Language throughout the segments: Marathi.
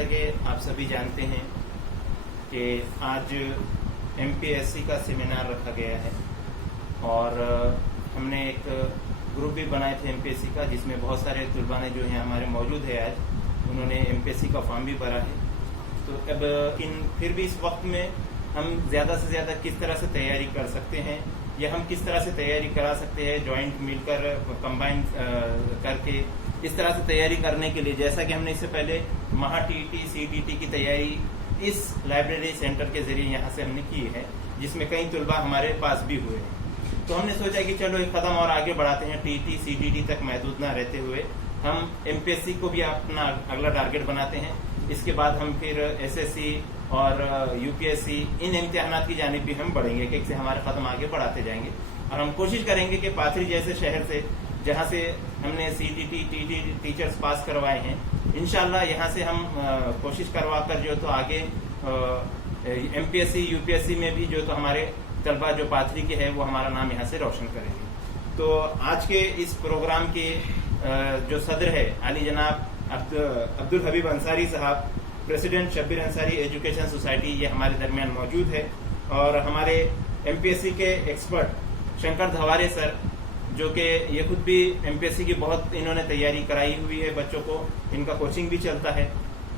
जैसा कि आप सभी जानते हैं कि आज एमपीएससी का सेमिनार रखा गया है और हमने एक ग्रुप भी बनाए थे एमपीएससी का, जिसमें बहुत सारे तलबा ने जो हैं हमारे मौजूद है आज, उन्होंने एमपीएससी का फॉर्म भी भरा है। तो अब फिर भी इस वक्त में हम ज़्यादा से ज़्यादा किस तरह से तैयारी कर सकते हैं या हम किस तरह से तैयारी करा सकते हैं जॉइंट मिलकर कंबाइन करके इस तरह से तैयारी करने के लिए, जैसा कि हमने इससे पहले महा टीटी सीटीटी की तैयारी इस लाइब्रेरी सेंटर के जरिए यहाँ से हमने की है, जिसमें कई तलबा हमारे पास भी हुए हैं। तो हमने सोचा कि चलो एक कदम और आगे बढ़ाते हैं, टीटी सीटीटी तक महदूद न रहते हुए हम एमपीएससी को भी अपना अगला टारगेट बनाते हैं। इसके बाद हम फिर एसएससी और यूपीएससी इन इम्तिहानात की जानिब भी हम बढ़ेंगे, कि से हमारे कदम आगे बढ़ाते जाएंगे और हम कोशिश करेंगे कि पाथरी जैसे शहर से, जहाँ से हमने सीटीटी टीटी टीचर्स पास करवाए हैं, इंशाल्लाह यहाँ से हम कोशिश करवा कर जो तो आगे एमपीएससी यूपीएससी में भी जो तो हमारे तलबा जो पाथरी के है वो हमारा नाम यहाँ से रोशन करेंगे। तो आज के इस प्रोग्राम के जो सदर है आली जनाब अब्दुल हबीब अंसारी साहब, president Shabbir Ansari education society, ये हमारे दरमियान मौजूद है। और हमारे एमपीएससी के एक्सपर्ट शंकर धवारे सर, जो कि ये खुद भी एमपीएससी की बहुत इन्होंने तैयारी कराई हुई है बच्चों को, इनका कोचिंग भी चलता है।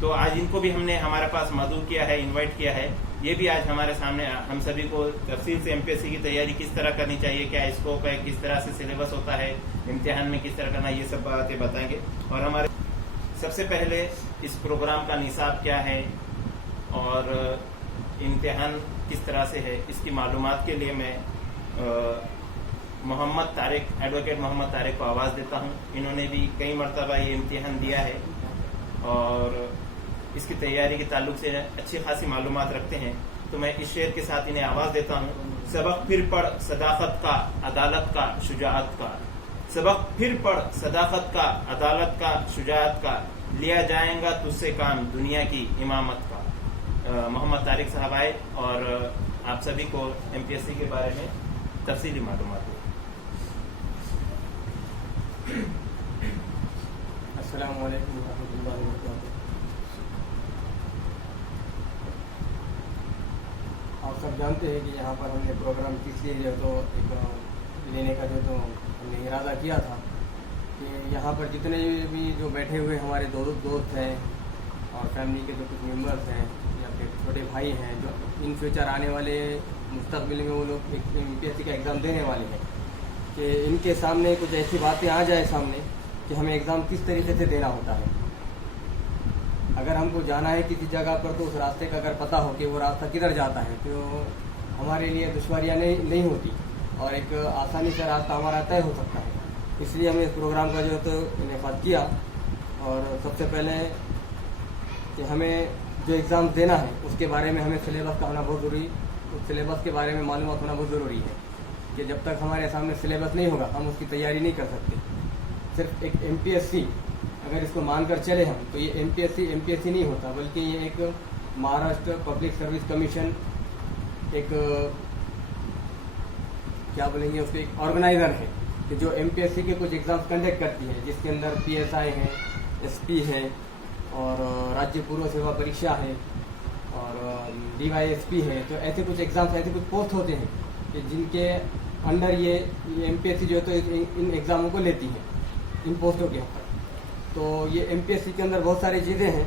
तो आज इनको भी हमने हमारे पास मदऊ किया है, इनवाइट किया है। ये भी आज हमारे सामने हम सभी को तफसील से एमपीएससी की तैयारी किस तरह करनी चाहिए, क्या स्कोप है, किस तरह से सिलेबस होता है, इम्तिहान में किस तरह करना, ये सब बातें बताएंगे। और हमारे सबसे पहले इस प्रोग्राम का निसाब क्या है और इम्तिहान किस तरह से है, इसकी मालूमात के लिए मैं मोहम्मद तारिक, एडवोकेट मोहम्मद तारिक को आवाज़ देता हूँ। इन्होंने भी कई मरतबा ये इम्तिहान दिया है और इसकी तैयारी के ताल्लुक से अच्छी खासी मालूमात रखते हैं। तो मैं इस शेर के साथ इन्हें आवाज़ देता हूँ। सबक फिर पढ़ सदाकत का, अदालत का, शुजाअत का। सबक फिर पढ़ सदाकत का, अदालत का, शुजाअत का। लिया जाएगा तुझसे काम दुनिया की इमामत का। मोहम्मद तारिक साहब आए और आप सभी को एमपीएससी के बारे में तफसीली मालूमात हो। अस्सलाम वालेकुम रहमतुल्लाहि व बरकातहू। आप सब जानते हैं कि यहाँ पर हमने प्रोग्राम किस लिए जो तो एक लेने का जो तो हमने इरादा किया था कि यहाँ पर जितने भी जो बैठे हुए हमारे दोस्त हैं और फैमिली के जो कुछ मेंबर्स हैं या फिर छोटे भाई हैं जो इन फ्यूचर आने वाले मुस्तकबिल में वो लोग एमपीएससी का एग्ज़ाम देने वाले हैं, कि इनके सामने कुछ ऐसी बातें आ जाए सामने कि हमें एग्ज़ाम किस तरीके से देना होता है। अगर हमको जाना है किसी जगह पर तो उस रास्ते का अगर पता हो कि वो रास्ता किधर जाता है तो हमारे लिए दुश्वारियाँ नहीं होती और एक आसानी से रास्ता हमारा तय हो सकता है। इसलिए हमने इस प्रोग्राम का जो तो इनेकाद किया। और सबसे पहले कि हमें जो एग्ज़ाम देना है उसके बारे में हमें सिलेबस का होना बहुत ज़रूरी, उस सिलेबस के बारे में मालूमात होना बहुत ज़रूरी है कि जब तक हमारे सामने सिलेबस नहीं होगा हम उसकी तैयारी नहीं कर सकते। सिर्फ एक एमपीएससी अगर इसको मानकर चले हम तो ये एमपीएससी नहीं होता, बल्कि ये एक महाराष्ट्र पब्लिक सर्विस कमीशन एक क्या बोलेंगे उसको एक ऑर्गेनाइजर है कि जो एमपीएससी के कुछ एग्ज़ाम्स कंडक्ट करती है, जिसके अंदर पीएसआई है, एसपी है और राज्य पूर्व सेवा परीक्षा है और डीवाईएसपी है। तो ऐसे कुछ एग्ज़ाम्स, ऐसे कुछ पोस्ट होते हैं कि जिनके अंडर ये एमपीएससी जो है तो इन एग्ज़ामों को लेती है, इन पोस्टों के ऊपर। तो ये एमपीएससी के अंदर बहुत सारी चीज़ें हैं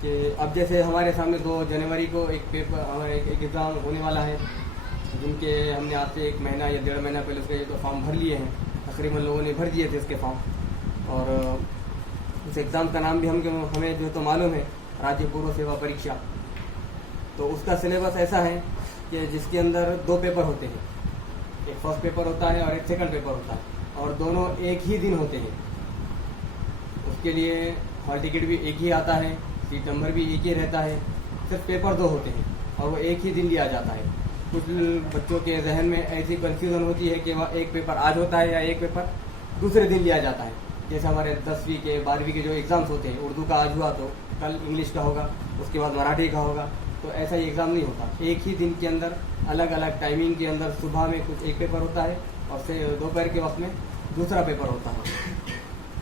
कि अब जैसे हमारे सामने 2 जनवरी को एक पेपर एक एग्ज़ाम होने वाला है, जिनके हमने आज से 1 महीना या 1.5 महीना पहले उसके तो फॉर्म भर लिए हैं। तकरीबन लोगों ने भर दिए थे उसके फॉर्म और उस एग्ज़ाम का नाम भी हमें जो तो मालूम है, राज्य पूर्व सेवा परीक्षा। तो उसका सिलेबस ऐसा है कि जिसके अंदर 2 पेपर होते हैं, एक फर्स्ट पेपर होता है और एक सेकंड पेपर होता है और दोनों एक ही दिन होते हैं। उसके लिए हॉल टिकट भी एक ही आता है, सीट नंबर भी एक ही रहता है, सिर्फ पेपर 2 होते हैं और वो एक ही दिन लिया जाता है। कुछ बच्चों के जहन में ऐसी कंफ्यूजन होती है कि वह एक पेपर आज होता है या एक पेपर दूसरे दिन लिया जाता है। जैसे हमारे 10वीं के 12वीं के जो एग्ज़ाम्स होते हैं, उर्दू का आज हुआ तो कल इंग्लिश का होगा, उसके बाद मराठी का होगा। तो ऐसा ही एग्ज़ाम नहीं होता, एक ही दिन के अंदर अलग अलग टाइमिंग के अंदर सुबह में कुछ एक पेपर होता है और दोपहर के वक्त में दूसरा पेपर होता है।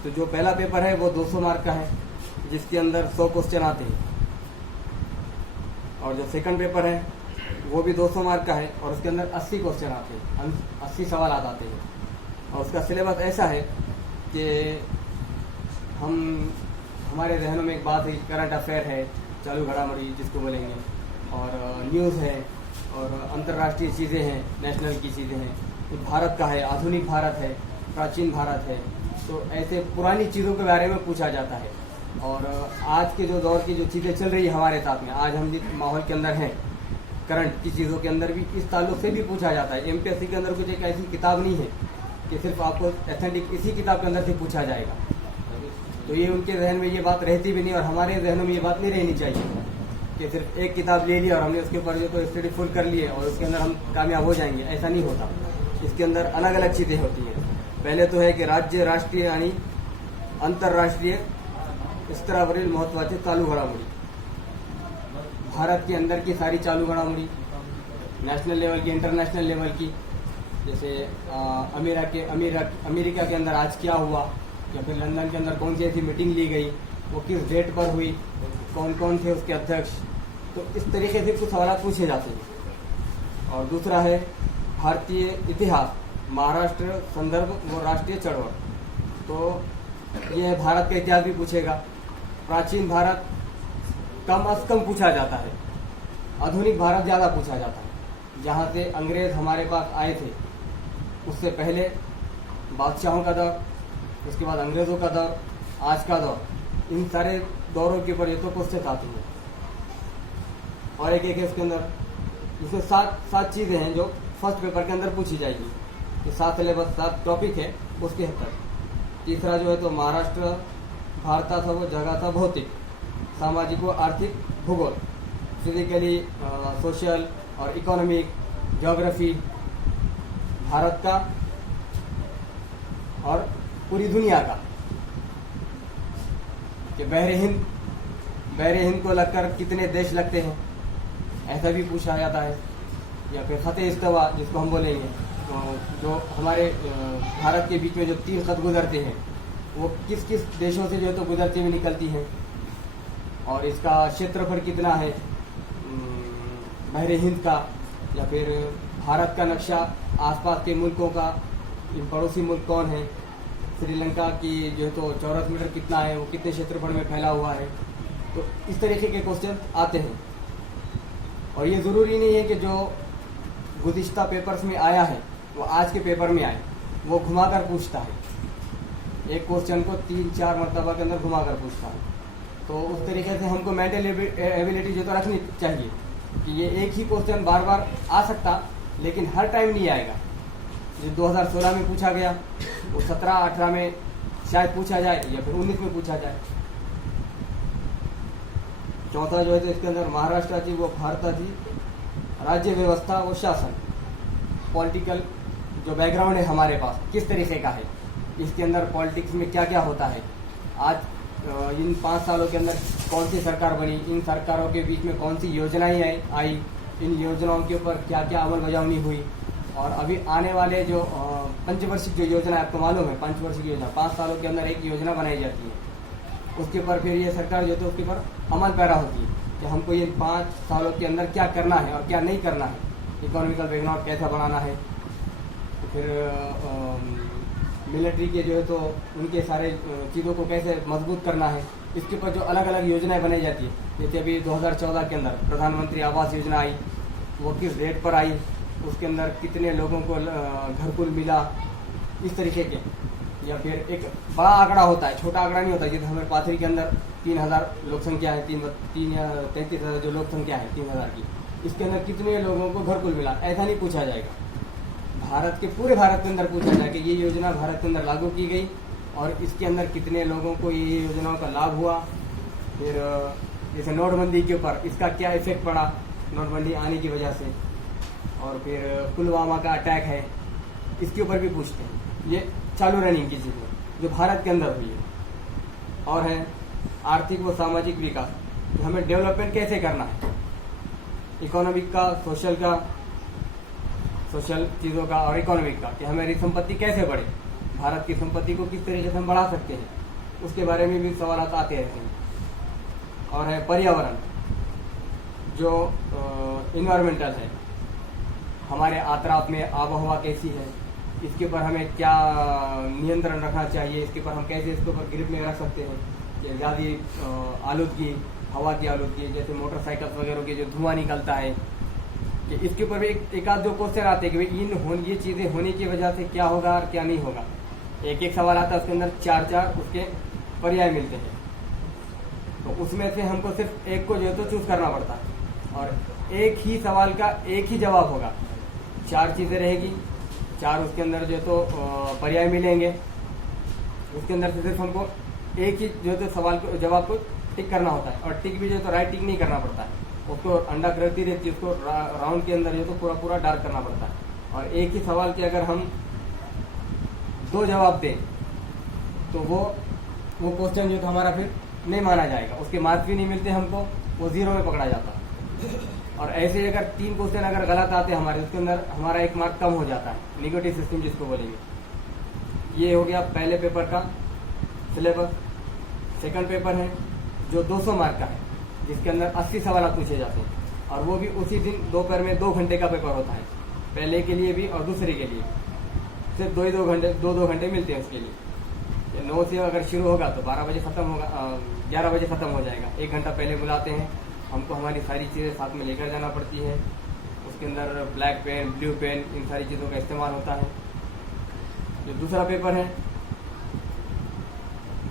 तो जो पहला पेपर है वो 200 मार्क का है, जिसके अंदर 100 क्वेश्चन आते हैं, और जो सेकंड पेपर है वो भी 200 मार्क का है और उसके अंदर 80 क्वेश्चन आते हैं, 80 सवाल आते हैं। और उसका सिलेबस ऐसा है कि हमारे जहनों में एक बात है, करंट अफेयर है, चालू घड़ामड़ी जिसको बोलेंगे, और न्यूज़ है, और अंतर्राष्ट्रीय चीज़ें हैं, नेशनल की चीज़ें हैं, भारत का है, आधुनिक भारत है, प्राचीन भारत है। तो ऐसे पुरानी चीज़ों के बारे में पूछा जाता है। और आज के जो दौर की जो चीज़ें चल रही है हमारे साथ में, आज हम जिस माहौल के अंदर हैं, करंट की चीज़ों के अंदर भी इस ताल्लुक से भी पूछा जाता है। एमपीएससी के अंदर कुछ एक ऐसी किताब नहीं है कि सिर्फ आपको एथेंटिक इसी किताब के अंदर से पूछा जाएगा। तो ये उनके जहन में ये बात रहती भी नहीं, और हमारे जहनों में ये बात नहीं रहनी चाहिए कि सिर्फ एक किताब ले लिया और हमने उसके ऊपर जो तो स्टडी फुल कर लिए और उसके अंदर हम कामयाब हो जाएंगे, ऐसा नहीं होता। इसके अंदर अलग अलग चीज़ें होती हैं। पहले तो है की राज्य, राष्ट्रीय आणि आंतरराष्ट्रीय स्तरावरील महत्वाचे चालू घडामोडी, भारत के अंदर की सारी चालू घडामोडी, नेशनल लेवल की, इंटरनेशनल लेवल की, जैसे अमेरिका के अंदर आज क्या हुआ, या फिर लंदन के अंदर कौन सी ऐसी मीटिंग ली गई, वो किस डेट पर हुई, कौन कौन थे उसके अध्यक्ष। तो इस तरीके से कुछ सवाल पूछे जाते हैं। और दूसरा है भारतीय इतिहास, महाराष्ट्र संदर्भ व राष्ट्रीय चळवळ, तो ये भारत का इतिहास भी पूछेगा। प्राचीन भारत कम अज कम पूछा जाता है, आधुनिक भारत ज़्यादा पूछा जाता है। जहाँ से अंग्रेज हमारे पास आए थे उससे पहले बादशाहों का दौर, उसके बाद अंग्रेज़ों का दौर, आज का दौर, इन सारे दौरों के ऊपर ये तो क्वेश्चन आते हैं। और एक है इसके अंदर, इसमें सात चीज़ें हैं जो फर्स्ट पेपर के अंदर पूछी जाएगी। ये 7 सिलेबस 7 टॉपिक है उसके हद तक। तीसरा जो है तो महाराष्ट्र भारताचा व जगाचा भौतिक, सामाजिक व आर्थिक भूगोल, फिजिकली, सोशल और इकोनॉमिक, ज्योग्राफी, भारत का और पूरी दुनिया का, कि बहरे हिंद को लगकर कितने देश लगते हैं, ऐसा भी पूछा जाता है। या फिर खत इस्तवा जिसको हम बोलेंगे, तो जो हमारे भारत के बीच में जो 3 खत गुजरते हैं वो किस किस देशों से जो है तो गुजरती हुई निकलती हैं, और इसका क्षेत्रफल कितना है बहरे हिंद का। या फिर भारत का नक्शा, आसपास के मुल्कों का, पड़ोसी मुल्क कौन है, श्रीलंका की जो है तो चौरस मीटर कितना है, वो कितने क्षेत्रफल में फैला हुआ है। तो इस तरीके के क्वेश्चन आते हैं। और ये ज़रूरी नहीं है कि जो गुज़िश्ता पेपर्स में आया है वो आज के पेपर में आए, वो घुमाकर पूछता है, एक क्वेश्चन को 3-4 मरतबा के अंदर घुमाकर पूछता है। तो उस तरीके से हमको मेंटल एबिलिटी जो तो रखनी चाहिए कि ये एक ही क्वेश्चन बार बार आ सकता, लेकिन हर टाइम नहीं आएगा। जो 2016 में पूछा गया वो 17-18 में शायद पूछा जाए, या फिर 19 में पूछा जाए। चौथा जो है तो इसके अंदर महाराष्ट्राची व भारताची राज्य व्यवस्था व शासन, पॉलिटिकल जो बैकग्राउंड है हमारे पास किस तरीके का है, इसके अंदर पॉलिटिक्स में क्या क्या होता है, आज इन 5 सालों के अंदर कौन सी सरकार बनी, इन सरकारों के बीच में कौन सी योजनाएं आई, इन योजनाओं के ऊपर क्या क्या अमल बजावनी हुई, और अभी आने वाले जो पंचवर्षिक जो योजना है, आपको मालूम है पंचवर्षिक योजना 5 सालों के अंदर एक योजना बनाई जाती है, उसके ऊपर फिर ये सरकार जो है उसके ऊपर अमल पैरा होती है कि हमको ये 5 सालों के अंदर क्या करना है और क्या नहीं करना है, इकोनॉमिकल बैकग्राउंड कैसा बनाना है, फिर मिलिट्री के जो है तो उनके सारे चीज़ों को कैसे मजबूत करना है, इसके ऊपर जो अलग अलग योजनाएं बनाई जाती है। जैसे अभी 2014 के अंदर प्रधानमंत्री आवास योजना आई, वो किस रेट पर आई, उसके अंदर कितने लोगों को घरकुल मिला, इस तरीके के। या फिर एक बड़ा आंकड़ा होता है, छोटा आंकड़ा नहीं होता। जैसे हमारे पाथरी के अंदर 3000 लोक संख्या है, 3 या 33,000 जो लोक संख्या है 3000 की, इसके अंदर कितने लोगों को घरकुल मिला, ऐसा नहीं पूछा जाएगा। भारत के पूरे भारत के अंदर पूछा जाए कि ये योजना भारत के अंदर लागू की गई और इसके अंदर कितने लोगों को ये योजनाओं का लाभ हुआ। फिर जैसे नोटबंदी के ऊपर इसका क्या इफेक्ट पड़ा नोटबंदी आने की वजह से, और फिर पुलवामा का अटैक है, इसके ऊपर भी पूछते हैं। ये चालू रनिंग की चीज़ें जो भारत के अंदर हुई है। और है आर्थिक व सामाजिक विकास, तो हमें डेवलपमेंट कैसे करना है, इकोनॉमिक का, सोशल चीज़ों का और इकोनॉमिक का, कि हमारी संपत्ति कैसे बढ़े, भारत की संपत्ति को किस तरीके से हम बढ़ा सकते हैं, उसके बारे में भी सवाल आते रहते हैं। और है पर्यावरण, जो इन्वायरमेंटल है, हमारे आतराफ में आबोहवा कैसी है, इसके ऊपर हमें क्या नियंत्रण रखना चाहिए, इसके ऊपर हम कैसे इसके ऊपर ग्रिप में रख सकते हैं, कि ज़्यादा आलूदगी, हवा की आलूदगी, जैसे मोटरसाइकिल वगैरह के जो धुआं निकलता है, कि इसके ऊपर भी एक आध दो क्वेश्चन आते हैं कि भाई ये चीज़ें होने की वजह से क्या होगा और क्या नहीं होगा। एक एक सवाल आता है, उसके अंदर चार उसके पर्याय मिलते हैं, तो उसमें से हमको सिर्फ एक को जो है तो चूज करना पड़ता है, और एक ही सवाल का एक ही जवाब होगा। 4 चीज़ें रहेगी, 4 उसके अंदर जो है तो पर्याय मिलेंगे, उसके अंदर से सिर्फ हमको एक ही जो है तो सवाल को जवाब को टिक करना होता है, और टिक भी जो है तो राइट टिक नहीं करना पड़ता है, उसको अंडाकृति रहती है, उसको राउंड के अंदर जो तो पूरा डार्क करना पड़ता है। और एक ही सवाल के अगर हम 2 जवाब दें तो वो क्वेश्चन जो तो हमारा फिर नहीं माना जाएगा, उसके मार्क्स भी नहीं मिलते हमको, वो 0 में पकड़ा जाता है। और ऐसे अगर 3 क्वेश्चन अगर गलत आते हैं हमारे, उसके अंदर हमारा 1 मार्क कम हो जाता है, निगेटिव सिस्टम जिसको बोलेंगे। ये हो गया पहले पेपर का सिलेबस। सेकंड पेपर है जो 200 मार्क का है, जिसके अंदर 80 सवाल पूछे जाते हैं, और वो भी उसी दिन दोपहर में 2 घंटे का पेपर होता है, पहले के लिए भी और दूसरे के लिए सिर्फ 2 घंटे मिलते हैं उसके लिए। 9 से अगर शुरू होगा तो 12 बजे खत्म होगा, 11 बजे खत्म हो जाएगा। 1 घंटा पहले बुलाते हैं, हमको हमारी सारी चीज़ें साथ में लेकर जाना पड़ती है। उसके अंदर ब्लैक पेन, ब्लू पेन, इन सारी चीज़ों का इस्तेमाल होता है। जो दूसरा पेपर है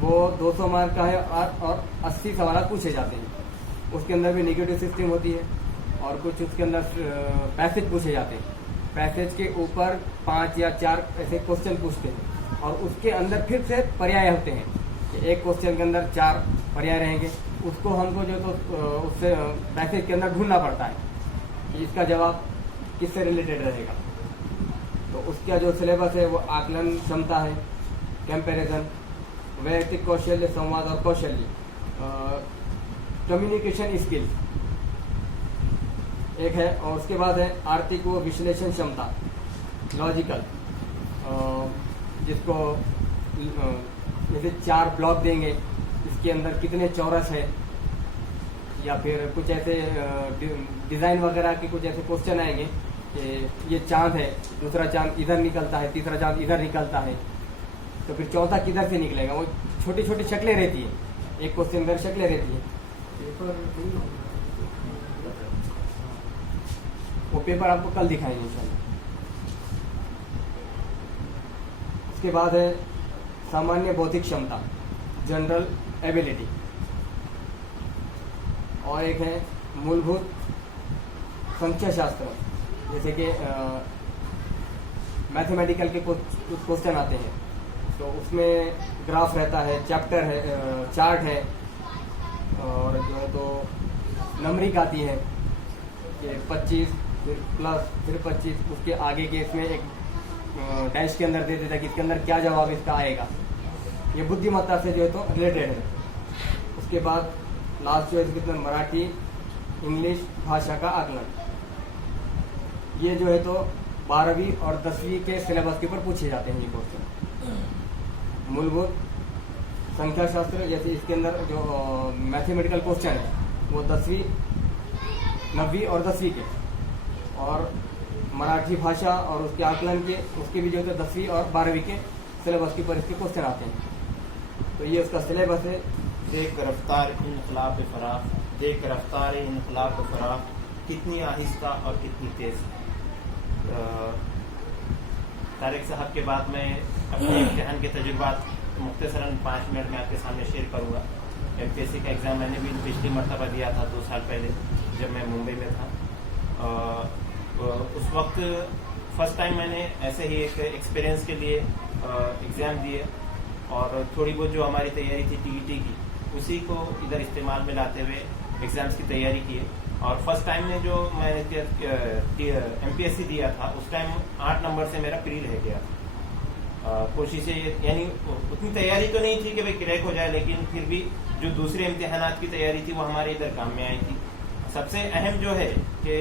वो 200 मार्क का है, और 80 सवाल पूछे जाते हैं। उसके अंदर भी नेगेटिव सिस्टम होती है, और कुछ उसके अंदर पैसेज पूछे जाते हैं। पैसेज के ऊपर 5 या 4 ऐसे क्वेश्चन पूछते हैं, और उसके अंदर फिर से पर्याय होते हैं कि एक क्वेश्चन के अंदर 4 पर्याय रहेंगे, उसको हमको जो तो उससे पैसेज के अंदर ढूंढना पड़ता है कि इसका जवाब किससे रिलेटेड रहेगा। तो उसका जो सिलेबस है वो आकलन क्षमता है, कंपैरिजन, वैयक्तिक कौशल्य, संवाद और कौशल्य, कम्युनिकेशन स्किल्स एक है, और उसके बाद है आर्थिक व विश्लेषण क्षमता, लॉजिकल, जिसको जैसे 4 ब्लॉक देंगे, इसके अंदर कितने चौरस है, या फिर कुछ ऐसे डिज़ाइन वगैरह के कुछ ऐसे क्वेश्चन आएंगे कि ये चांद है, दूसरा चांद इधर निकलता है, तीसरा चांद इधर निकलता है, तो फिर चौथा किधर से निकलेगा। वो छोटी छोटी शक्लें रहती है, एक क्वेश्चन में शक्लें रहती है। वो पेपर आपको कल दिखाएंगे इंशाल्लाह। उसके बाद है सामान्य बौद्धिक क्षमता, जनरल एबिलिटी, और एक है मूलभूत संख्या शास्त्र, जैसे कि मैथमेटिकल के कुछ क्वेश्चन आते हैं, तो उसमें ग्राफ रहता है, चैप्टर है, चार्ट है, और जो है तो नंबरिंग आती है कि 25 फिर प्लस फिर 25, उसके आगे के इसमें एक डैश के अंदर दे देता है कि इसके अंदर क्या जवाब इसका आएगा। ये बुद्धिमत्ता से जो है तो रिलेटेड है। उसके बाद लास्ट जो है कितना मराठी इंग्लिश भाषा का आकलन, ये जो है तो 12वीं और 10वीं के सिलेबस के ऊपर पूछे जाते हैं ये क्वेश्चन। मूलभूत संख्या शास्त्र, जैसे इसके अंदर जो मैथमेटिकल क्वेश्चन है वो 10वीं 9वीं और 10वीं के, और मराठी भाषा और उसके आकलन के उसके भी जो है 10वीं और 12वीं के सिलेबस के ऊपर इसके क्वेश्चन आते हैं। तो ये उसका सिलेबस है। देख रफ्तार इनकलाब फराख, देख रफ्तार इनकलाब फराख, कितनी आहिस्ता और कितनी तेज। तारिक साहब के बाद मैं अपने इम्तिहान के तजुर्बात मुख्तसरन 5 मिनट में आपके सामने शेयर करूंगा। एमपीएससी का एग्ज़ाम मैंने भी पिछली मरतबा दिया था 2 साल पहले, जब मैं मुंबई में था। उस वक्त फर्स्ट टाइम मैंने ऐसे ही एक एक्सपीरियंस के लिए एग्ज़ाम दिए, और थोड़ी बहुत जो हमारी तैयारी थी टीईटी की, उसी को इधर इस्तेमाल में लाते हुए एग्ज़ाम्स की तैयारी की। और फर्स्ट टाइम में जो मैंने एमपीएससी दिया था, उस टाइम 8 नंबर से मेरा प्री रह गया। कोशिशें यानी उतनी तैयारी तो नहीं थी कि भाई क्रैक हो जाए, लेकिन फिर भी जो दूसरे इम्तिहानात की तैयारी थी वो हमारे इधर काम में आई थी। सबसे अहम जो है कि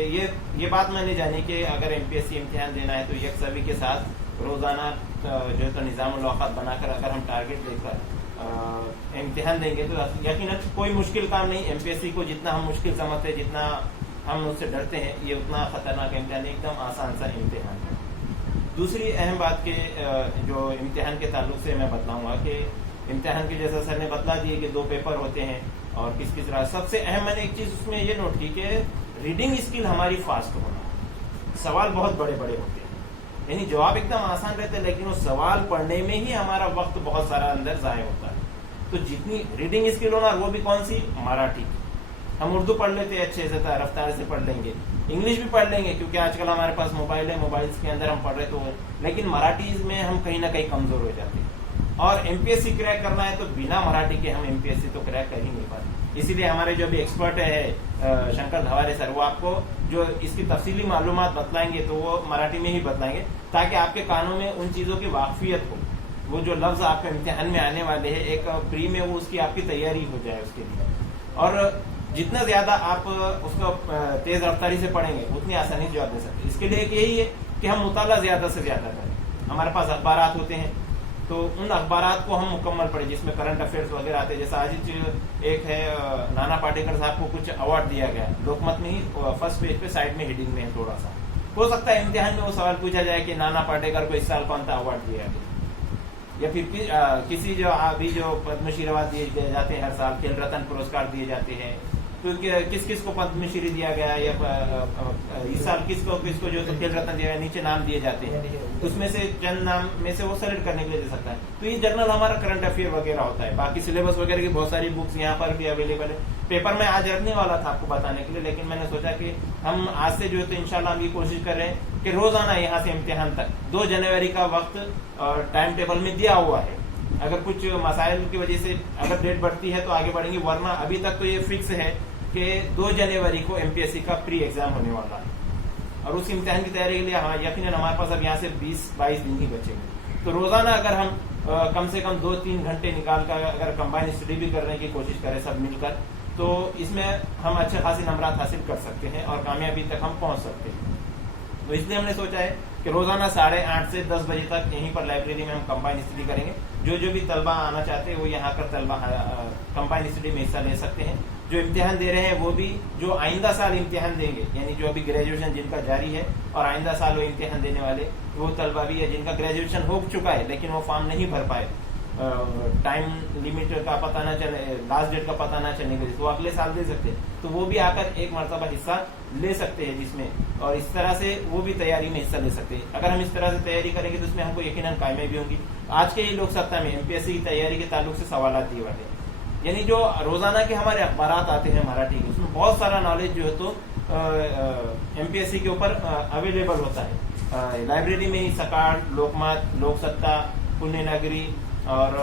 ये बात मैंने जानी कि अगर एमपीएससी इम्तिहान देना है तो यकसवी के साथ रोज़ाना जो है तो निज़ाम-उल-औक़ात बनाकर अगर हम टारगेट लेकर इम्तिहान देंगे तो यकीनन कोई मुश्किल काम नहीं। एमपीएससी को जितना हम मुश्किल समझते हैं, जितना हम उससे डरते हैं, ये उतना खतरनाक इम्तिहान, एकदम आसान सा इम्तिहान है। दूसरी अहम बात के जो इम्तिहान के ताल्लुक से मैं बताऊंगा कि इम्तिहान के जैसा सर ने बतला दिए कि 2 पेपर होते हैं और किस किस तरह। सबसे अहम मैंने एक चीज उसमें ये नोट की कि रीडिंग स्किल हमारी फास्ट होना। सवाल बहुत बड़े बड़े होते हैं, यानी जवाब एकदम आसान रहते हैं, लेकिन वो सवाल पढ़ने में ही हमारा वक्त बहुत सारा अंदर जाया होता है। तो जितनी रीडिंग स्किल होना, वो भी कौन सी, मराठी। हम उर्दू पढ़ लेते हैं अच्छे से, रफ्तार से पढ़ लेंगे, इंग्लिश भी पढ़ लेंगे क्योंकि आजकल हमारे पास मोबाइल है, मोबाइल्स के अंदर हम पढ़ रहे तो, लेकिन मराठी में हम कहीं ना कहीं कमजोर हो जाते हैं। और एमपीएससी क्रैक करना है तो बिना मराठी के हम एमपीएससी तो क्रैक कर ही नहीं पाते। इसीलिए हमारे जो भी एक्सपर्ट है शंकर धवारे सर, वो आपको जो इसकी तफसीली मालूमात बतलाएंगे तो वो मराठी में ही बतलाएंगे, ताकि आपके कानों में उन चीजों की वाकफियत हो। वो जो लफ्ज आपके इम्तिहान में आने वाले हैं, एक प्री में वो उसकी आपकी तैयारी हो जाए उसके लिए। और जितना ज्यादा आप उसको तेज रफ्तारी से पढ़ेंगे, उतनी आसानी से जवाब दे सकते। इसके लिए यही है कि हम मुताला ज्यादा से ज्यादा करें। हमारे पास अखबारात होते हैं तो उन अखबारात को हम मुकम्मल पढ़ें, जिसमें करंट अफेयर्स वगैरह आते हैं। जैसा आज एक है नाना पाटेकर साहब को कुछ अवार्ड दिया गया, लोकमत में ही फर्स्ट पेज पे साइड में हेडिंग में है थोड़ा सा। हो सकता है इम्तिहान में वो सवाल पूछा जाए कि नाना पाटेकर को इस साल कौन सा अवार्ड दिया गया, या फिर किसी जो अभी जो पद्मश्री अवार्ड दिए जाते हैं हर साल, खेल रत्न पुरस्कार दिए जाते हैं, तो किस किस को पद्मश्री दिया गया, या इस साल किसको किसको जो खेल रत्न दिया गया, नीचे नाम दिए जाते हैं, उसमें से चंद नाम में से वो सेलेक्ट करने के लिए दे सकता है। तो ये जर्नल हमारा करंट अफेयर वगैरह होता है। बाकी सिलेबस वगैरह की बहुत सारी बुक्स यहाँ पर भी अवेलेबल है। पेपर में आज रखने वाला था आपको बताने के लिए, लेकिन मैंने सोचा कि हम आज से जो है तो इंशाल्लाह हम ये कोशिश कर रहे हैं कि रोजाना यहाँ से इम्तिहान तक 2 जनवरी का वक्त टाइम टेबल में दिया हुआ है। अगर कुछ मसाइल की वजह से अगर डेट बढ़ती है तो आगे बढ़ेंगे, वरना अभी तक तो ये फिक्स है कि 2 जनवरी को एमपीएससी का प्री एग्जाम होने वाला है। और उस इम्तिहान की तैयारी के लिए यकीनन हमारे पास अब यहाँ से 20-22 दिन ही बचेंगे। तो रोजाना अगर हम कम से कम 2-3 घंटे निकाल कर अगर कंबाइन स्टडी भी करने की कोशिश करें सब मिलकर, तो इसमें हम अच्छे खासी नंबरात हासिल कर सकते हैं और कामयाबी तक हम पहुंच सकते हैं। तो इसलिए हमने सोचा है कि रोजाना 8:30 से 10 बजे तक यहीं पर लाइब्रेरी में हम कंबाइन स्टडी करेंगे। जो भी तलबा आना चाहते हैं वो यहाँ कर तलबा कंबाइन स्टडी में हिस्सा ले सकते हैं। जो इम्तिहान दे रहे हैं वो भी जो आइंदा साल इम्तिहान देंगे, यानी जो अभी ग्रेजुएशन जिनका जारी है और आइंदा साल वो इम्तिहान देने वाले वो तलबा भी है जिनका ग्रेजुएशन हो चुका है लेकिन वो फॉर्म नहीं भर पाए, टाइम लिमिट का पता ना चले, लास्ट डेट का पता ना चलने के लिए, तो अगले साल दे सकते हैं। तो वो भी आकर एक मरतबा हिस्सा ले सकते हैं जिसमें, और इस तरह से वो भी तैयारी में हिस्सा ले सकते हैं। अगर हम इस तरह से तैयारी करेंगे तो उसमें हमको यकीनन कामयाबी होगी। आज के ये लोक सत्ता में एमपीएससी की तैयारी के ताल्लुक से सवाल दिए वाले, यानी जो रोजाना के हमारे अखबार आते हैं मराठी, उसमें बहुत सारा नॉलेज जो है तो एमपीएससी के ऊपर अवेलेबल होता है। लाइब्रेरी में ही सकाळ, लोकमत, लोक सत्ता, पुण्य नगरी और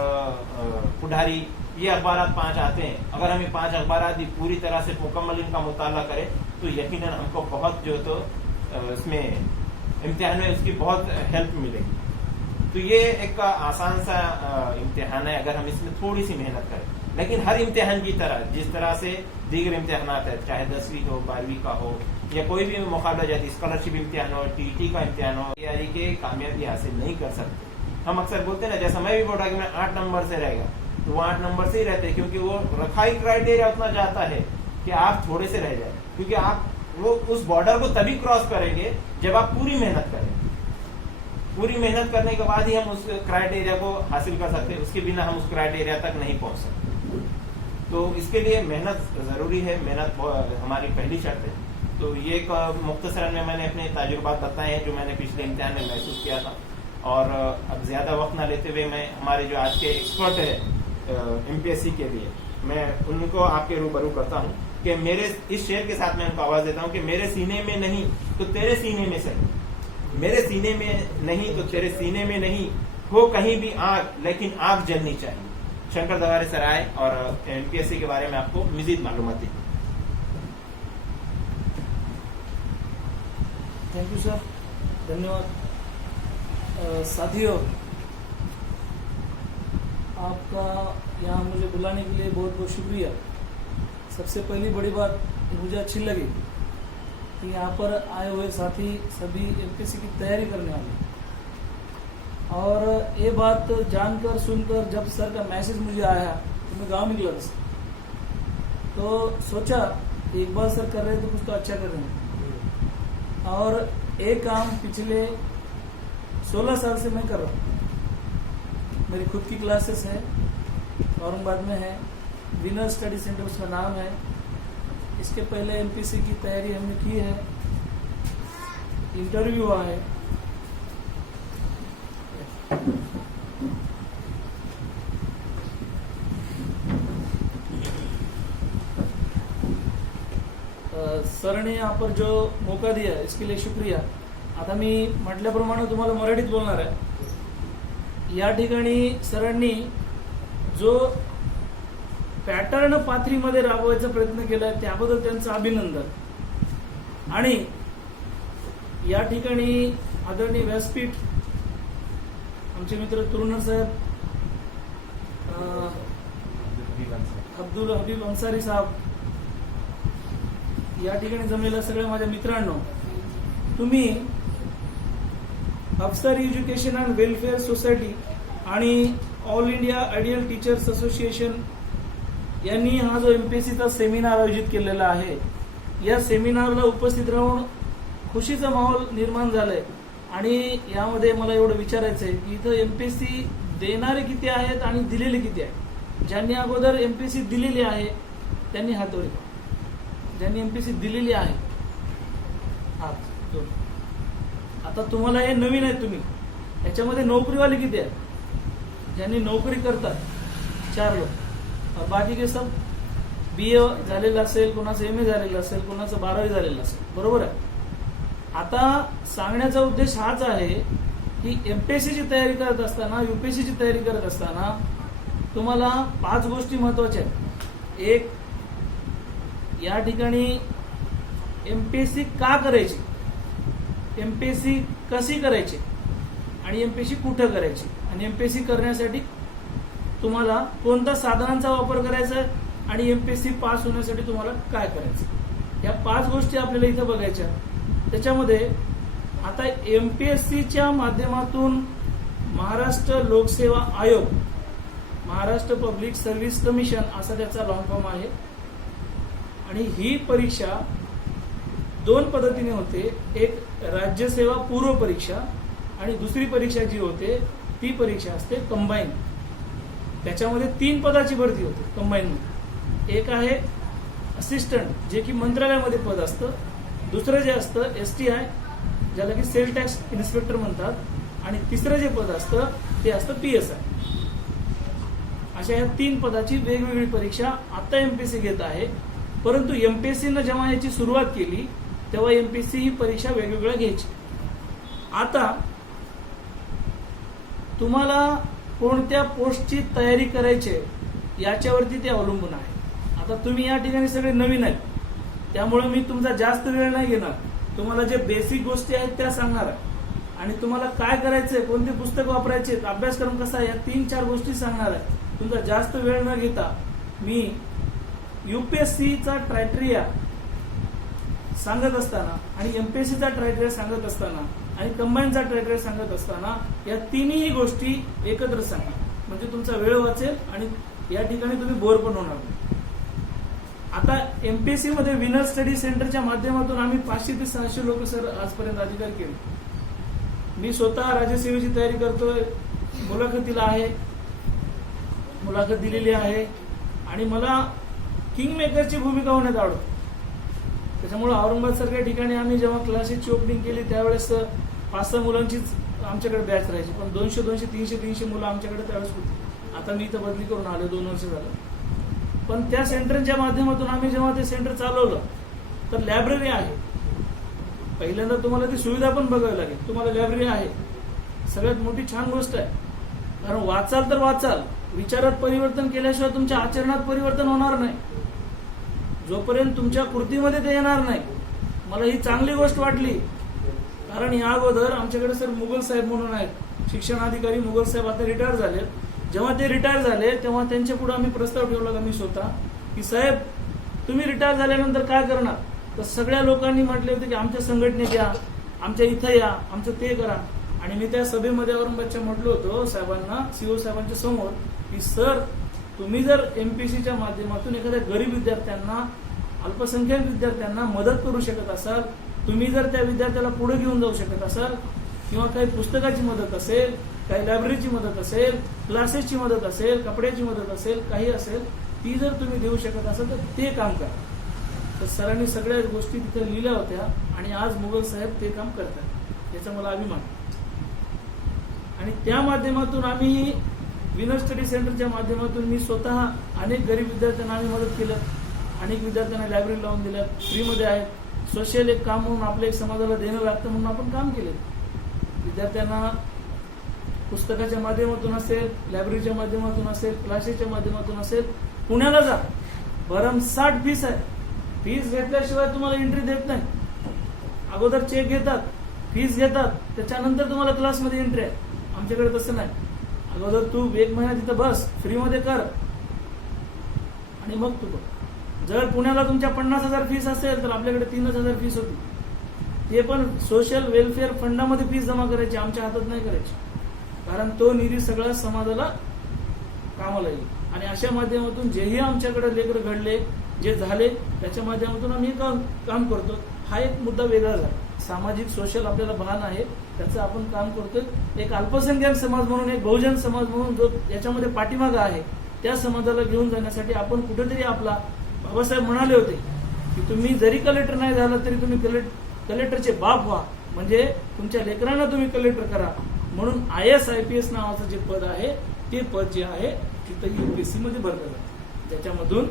पुढारी, ये अखबार 5 आते हैं। अगर हम ये 5 अखबार भी पूरी तरह से मुकम्मल इनका मुताला करें तो यकीनन हमको बहुत जो तो इसमें इम्तिहान में उसकी बहुत हेल्प मिलेगी। तो ये एक आसान सा इम्तिहान है अगर हम इसमें थोड़ी सी मेहनत करें। लेकिन हर इम्तिहान की तरह जिस तरह से दीगर इम्तिहान है, चाहे 10वीं हो, 12वीं का हो, या कोई भी मुकाबला जाती स्कॉलरशिप इम्तिहान हो, टीटी का इम्तिहान हो, तैयारी के कामयाबी हासिल नहीं कर सकते। हम अक्सर बोलते हैं ना, जैसा मैं भी बोल रहा कि मैं 8 नंबर से रहेगा, तो वो 8 नंबर से ही रहते हैं, क्योंकि वो रखा ही क्राइटेरिया उतना जाता है कि आप थोड़े से रह जाए, क्योंकि आप वो उस बॉर्डर को तभी क्रॉस करेंगे जब आप पूरी मेहनत करेंगे। पूरी मेहनत करने के बाद ही हम उस क्राइटेरिया को हासिल कर सकते हैं, उसके बिना हम उस क्राइटेरिया तक नहीं पहुंच सकते। तो इसके लिए मेहनत जरूरी है, मेहनत हमारी पहली शर्त है। तो ये एक मुख्तसरन में मैंने अपने तजुर्बात बताए हैं जो मैंने पिछले इम्तिहान में महसूस किया था। और अब ज्यादा वक्त ना लेते हुए मैं हमारे जो आज के एक्सपर्ट है एमपीएससी के लिए, मैं उनको आपके रूबरू करता हूँ कि मेरे इस शेर के साथ मैं उनको आवाज देता हूँ कि मेरे सीने में नहीं तो तेरे सीने में सही, मेरे सीने में नहीं तो तेरे सीने में नहीं, हो कहीं भी आग लेकिन आग जलनी चाहिए। शंकर धवारे सर आए और एमपीएससी के बारे में आपको मजीद मालूमात दी। थैंक यू सर, धन्यवाद। साथियों, आपका यहाँ मुझे बुलाने के लिए बहुत बहुत शुक्रिया। सबसे पहली बड़ी बात मुझे अच्छी लगी कि यहाँ पर आए हुए साथी सभी एमपीएससी की तैयारी करने वाले, और ये बात जानकर सुनकर जब सर का मैसेज मुझे आया तो मैं गांव निकला था। तो सोचा कि एक बार सर कर रहे हैं तो कुछ तो अच्छा कर रहे हैं, और एक काम पिछले 16 साल से मैं कर रहा हूँ। मेरी खुद की क्लासेस है, औरंगाबाद में है, विनर स्टडी सेंटर उसका नाम है। इसके पहले एमपीसी की तैयारी हमने की है, इंटरव्यू हुआ है। सरने यहाँ पर जो मौका दिया इसके लिए शुक्रिया। आता मी म्हटल्याप्रमाणे तुम्हाला मराठीत बोलणार आहे। या ठिकाणी सरांनी जो पॅटर्न पाथरीमध्ये राबवायचा प्रयत्न केलाय त्याबद्दल त्यांचं अभिनंदन। आणि या ठिकाणी आदरणीय व्यासपीठ आमचे मित्र तुरुनर साहेब, अब्दुल हबीब अन्सारी साहेब, या ठिकाणी जमलेल्या सगळ्या माझ्या मित्रांनो, तुम्ही अफसर एज्युकेशन अँड वेलफेअर सोसायटी आणि all India ideal teachers association यांनी हा जो एमपीएससीचा सेमिनार आयोजित केलेला आहे, या सेमिनारला उपस्थित राहून खुशीचा माहोल निर्माण झालाय। आणि यामध्ये मला एवढं विचारायचं आहे की इथं एमपीएससी देणारे किती आहेत आणि दिलेले किती आहेत। ज्यांनी अगोदर एमपीएससी दिलेली आहे त्यांनी हात वर करा। ज्यांनी एमपीएससी दिलेली आहे हात जोड। आता तुम्हाला हे नवीन आहे, तुम्ही याच्यामध्ये नोकरीवाले किती आहेत? ज्यांनी नोकरी करतात 4 लोक, और बाकी के सब बीए झालेलं असेल, कोणाचं एमए झालेलं असेल, कोणाचं 12वी झालेलं असेल, बरोबर आहे। आता सांगण्याचा उद्देश हाच आहे की एमपीएससीची तयारी करत असताना, यूपीएससीची तयारी करत असताना तुम्हाला 5 गोष्टी महत्वाच्या आहेत। एक, या ठिकाणी एमपीएससी का करायची, एमपीएससी कशी करायची आणि एमपीएससी कुठं करायची, आणि एमपीएससी करण्यासाठी तुम्हाला कोणत्या साधनांचा वापर करायचा आणि एमपीएससी पास होण्यासाठी तुम्हाला काय करायचं, या 5 गोष्टी आपल्याला इथं बघायच्या। त्याच्यामध्ये आता एमपीएससीच्या माध्यमातून महाराष्ट्र लोकसेवा आयोग, महाराष्ट्र पब्लिक सर्व्हिस कमिशन असा त्याचा लॉंग फॉर्म आहे। आणि ही परीक्षा 2 पद्धतीने होते, एक राज्यसेवा पूर्व परीक्षा आणि दुसरी परीक्षा जी होते ती परीक्षा असते कंबाईन। त्याच्यामध्ये 3 पदाची भरती होते कंबाईन मध्ये। एक आहे असिस्टंट, जे की मंत्रालयामध्ये पद असतं, दुसरं जे असतं STI, ज्याला की सेल टॅक्स इन्स्पेक्टर म्हणतात, आणि तिसरं जे पद असतं ते असतं PSI। अशा या 3 पदाची वेगवेगळी परीक्षा आता एमपीएससी घेत आहे। परंतु एमपीएससीनं जेव्हा याची सुरुवात केली तेव्हा एमपीएससी ही परीक्षा वेगवेगळ्या घ्यायची। आता तुम्हाला कोणत्या पोस्टची तयारी करायची याच्यावरती ते अवलंबून आहे। आता तुम्ही या ठिकाणी सगळे नवीन आहेत, त्यामुळे मी तुमचा जास्त वेळ नाही घेणार। तुम्हाला जे बेसिक गोष्टी आहेत त्या सांगणार आहे, आणि तुम्हाला काय करायचंय, कोणते पुस्तक वापरायचे, अभ्यासक्रम कसा आहे, या 3-4 गोष्टी सांगणार आहे। तुमचा जास्त वेळ न घेता मी यूपीएससीचा क्रायटेरिया सांगत असताना आणि एमपीएससीचा क्रायटेरिया सांगत असताना आणि कंबाईनचा क्रायटेरिया सांगत असताना या 3ही गोष्टी एकत्र सांगा, म्हणजे तुमचा वेळ वाचेल आणि या ठिकाणी तुम्ही बोर पण होणार नाही। आता एमपीएससी मध्ये विनर स्टडी सेंटरच्या माध्यमातून आम्ही 500 ते 600 लोक सर आजपर्यंत अधिकार केले। मी स्वतः राज्यसेवेची तयारी करतोय, मुलाखतीला आहे, मुलाखत दिलेली आहे, आणि मला किंग मेकरची भूमिका होण्यात आवडते। त्याच्यामुळे औरंगाबाद सारख्या ठिकाणी आम्ही जेव्हा क्लासेसची ओपनिंग केली त्यावेळेस 5-6 मुलांचीच आमच्याकडे बॅच राहायची, पण 200-200, 300-300 मुलं आमच्याकडे त्यावेळेस होती। आता मी इथं बदली करून आलो, 2 वर्ष झालं। पण त्या सेंटरच्या माध्यमातून आम्ही जेव्हा ते सेंटर चालवलं तर लायब्ररी आहे। पहिल्यांदा तुम्हाला ती सुविधा पण बघावी लागेल। तुम्हाला लायब्ररी आहे, सगळ्यात मोठी छान गोष्ट आहे, कारण वाचाल तर वाचाल, विचारात परिवर्तन केल्याशिवाय तुमच्या आचरणात परिवर्तन होणार नाही। जोपर्यंत तुमच्या कृतीमध्ये ते येणार नाही, मला ही चांगली गोष्ट वाटली। कारण या अगोदर आमच्याकडे सर मुघल साहेब म्हणून आहेत, शिक्षणाधिकारी मुघल साहेब, आता रिटायर झाले। जेव्हा ते रिटायर झाले तेव्हा त्यांच्या पुढे आम्ही प्रस्ताव ठेवला का मी स्वतः, की साहेब तुम्ही रिटायर झाल्यानंतर काय करणार, तर सगळ्या लोकांनी म्हटले होते की आमच्या संघटनेत या, आमच्या इथं या, आमचं ते करा। आणि मी त्या सभेमध्ये औरंगाबादच्या म्हटलो होतो साहेबांना, सीओ साहेबांच्या समोर, की सर तुम्ही जर एमपीएससीच्या माध्यमातून एखाद्या गरीब विद्यार्थ्यांना, अल्पसंख्याक विद्यार्थ्यांना मदत करू शकत असाल, तुम्ही जर त्या विद्यार्थ्याला पुढे घेऊन जाऊ शकत असाल, किंवा काही पुस्तकाची मदत असेल, काही लायब्ररीची मदत असेल, क्लासेसची मदत असेल, कपड्याची मदत असेल, काही असेल, ती जर तुम्ही देऊ शकत असाल तर ते काम करा. तर सरांनी सगळ्या गोष्टी तिथे लिहिल्या होत्या आणि आज मुघल साहेब ते काम करतात, याचा मला अभिमान. आणि त्या माध्यमातून आम्ही विनर स्टडी सेंटरच्या माध्यमातून मी स्वतः अनेक गरीब विद्यार्थ्यांना आम्ही मदत केलं, अनेक विद्यार्थ्यांना लायब्ररी लावून दिल्या, फ्रीमध्ये आहेत. सोशल एक काम म्हणून आपल्या एक समाजाला देणं लागतं म्हणून आपण काम केले. विद्यार्थ्यांना पुस्तकाच्या माध्यमातून असेल, लायब्ररीच्या माध्यमातून असेल, क्लासेसच्या माध्यमातून असेल, पुण्याला जा, भरमसाठ फीस आहे. फीस घेतल्याशिवाय तुम्हाला एंट्री देत नाही. अगोदर चेक घेतात, फीस घेतात, त्याच्यानंतर तुम्हाला क्लासमध्ये एंट्री आहे. आमच्याकडे तसं नाही. अगोदर तू 1 महिना तिथं बस, फ्रीमध्ये कर आणि मग तू बघ. जर पुण्याला तुमच्या 50,000 फीस असेल तर आपल्याकडे 3,000 फीस होती. ते पण सोशल वेलफेअर फंडामध्ये फीस जमा करायची, आमच्या हातात नाही करायची, कारण तो निधी सगळा समाजाला कामाला येईल. आणि अशा माध्यमातून जेही आमच्याकडे लेकर घडले, जे झाले, त्याच्या माध्यमातून आम्ही काम करतो. हा एक मुद्दा वेगळा झाला. सामाजिक सोशल आपल्याला भान आहे, त्याचं आपण काम करतोय. एक अल्पसंख्याक समाज म्हणून, एक बहुजन समाज म्हणून जो याच्यामध्ये पाठीमागा आहे, त्या समाजाला घेऊन जाण्यासाठी आपण कुठेतरी आपला, बाबासाहेब म्हणाले होते की तुम्ही जरी कलेक्टर नाही झाला तरी तुम्ही कलेक्टरचे बाप व्हा, म्हणजे तुमच्या लेकरांना तुम्ही कलेक्टर करा. म्हणून IAS IPS नावाचं जे पद आहे, ते पद जे आहे तिथं UPSC मध्ये भरलं जातं. त्याच्यामधून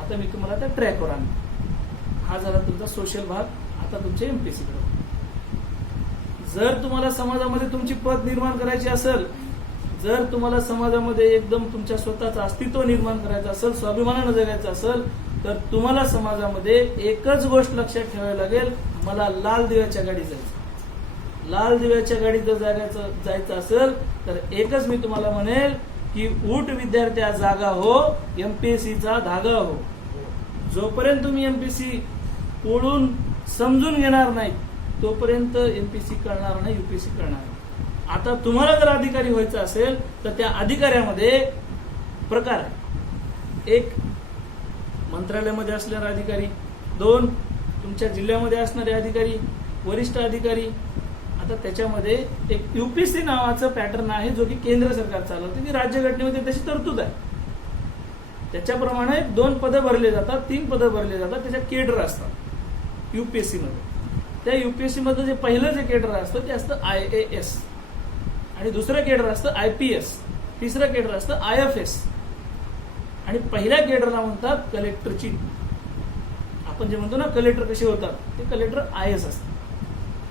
आता मी तुम्हाला त्या ट्रॅकवर आणतो. हा झाला तुमचा सोशल भाग. आता तुमच्या MPSC कडे. जर तुम्हाला समाजामध्ये तुमची पद निर्माण करायची असेल, जर तुम्हाला समाजामध्ये एकदम तुमच्या स्वतःचं अस्तित्व निर्माण करायचं असेल, स्वाभिमानानं जगायचं असेल, तर तुम्हाला समाजामध्ये एकच गोष्ट लक्षात ठेवावी लागेल, मला लाल दिव्याच्या गाडीत जायचं. लाल दिव्याच्या गाडीत जर जायचं असेल तर एकच मी तुम्हाला म्हणेल की उठ विद्यार्थ्या जागा हो, MPSCचा धागा हो. जोपर्यंत तुम्ही MPSC ओढून समजून घेणार नाही तोपर्यंत MPSC कळणार नाही, UPSC कळणार नाही. आता तुम्हाला जर अधिकारी व्हायचं असेल तर त्या अधिकाऱ्यामध्ये प्रकार आहे. एक, मंत्रालयामध्ये असणारे अधिकारी. 2, तुमच्या जिल्ह्यामध्ये असणारे अधिकारी, वरिष्ठ अधिकारी. आता त्याच्यामध्ये एक UPSC नावाचं पॅटर्न आहे जो की केंद्र सरकार चालवते, ती राज्यघटनेमध्ये तशी तरतूद आहे. त्याच्याप्रमाणे 2 पदं भरले जातात, 3 पदं भरले जातात, त्याच्या केडर असतात UPSC मध्ये. त्या UPSC मध्ये जे पहिलं जे केडर असतं ते असतं IAS, आणि दुसरं केडर असतं IPS, तिसरं केडर असतं IFS, आणि पहिल्या केडरला म्हणतात कलेक्टर चीफ. आपण जे म्हणतो ना कलेक्टर कसे होतात, ते कलेक्टर IAS असतात,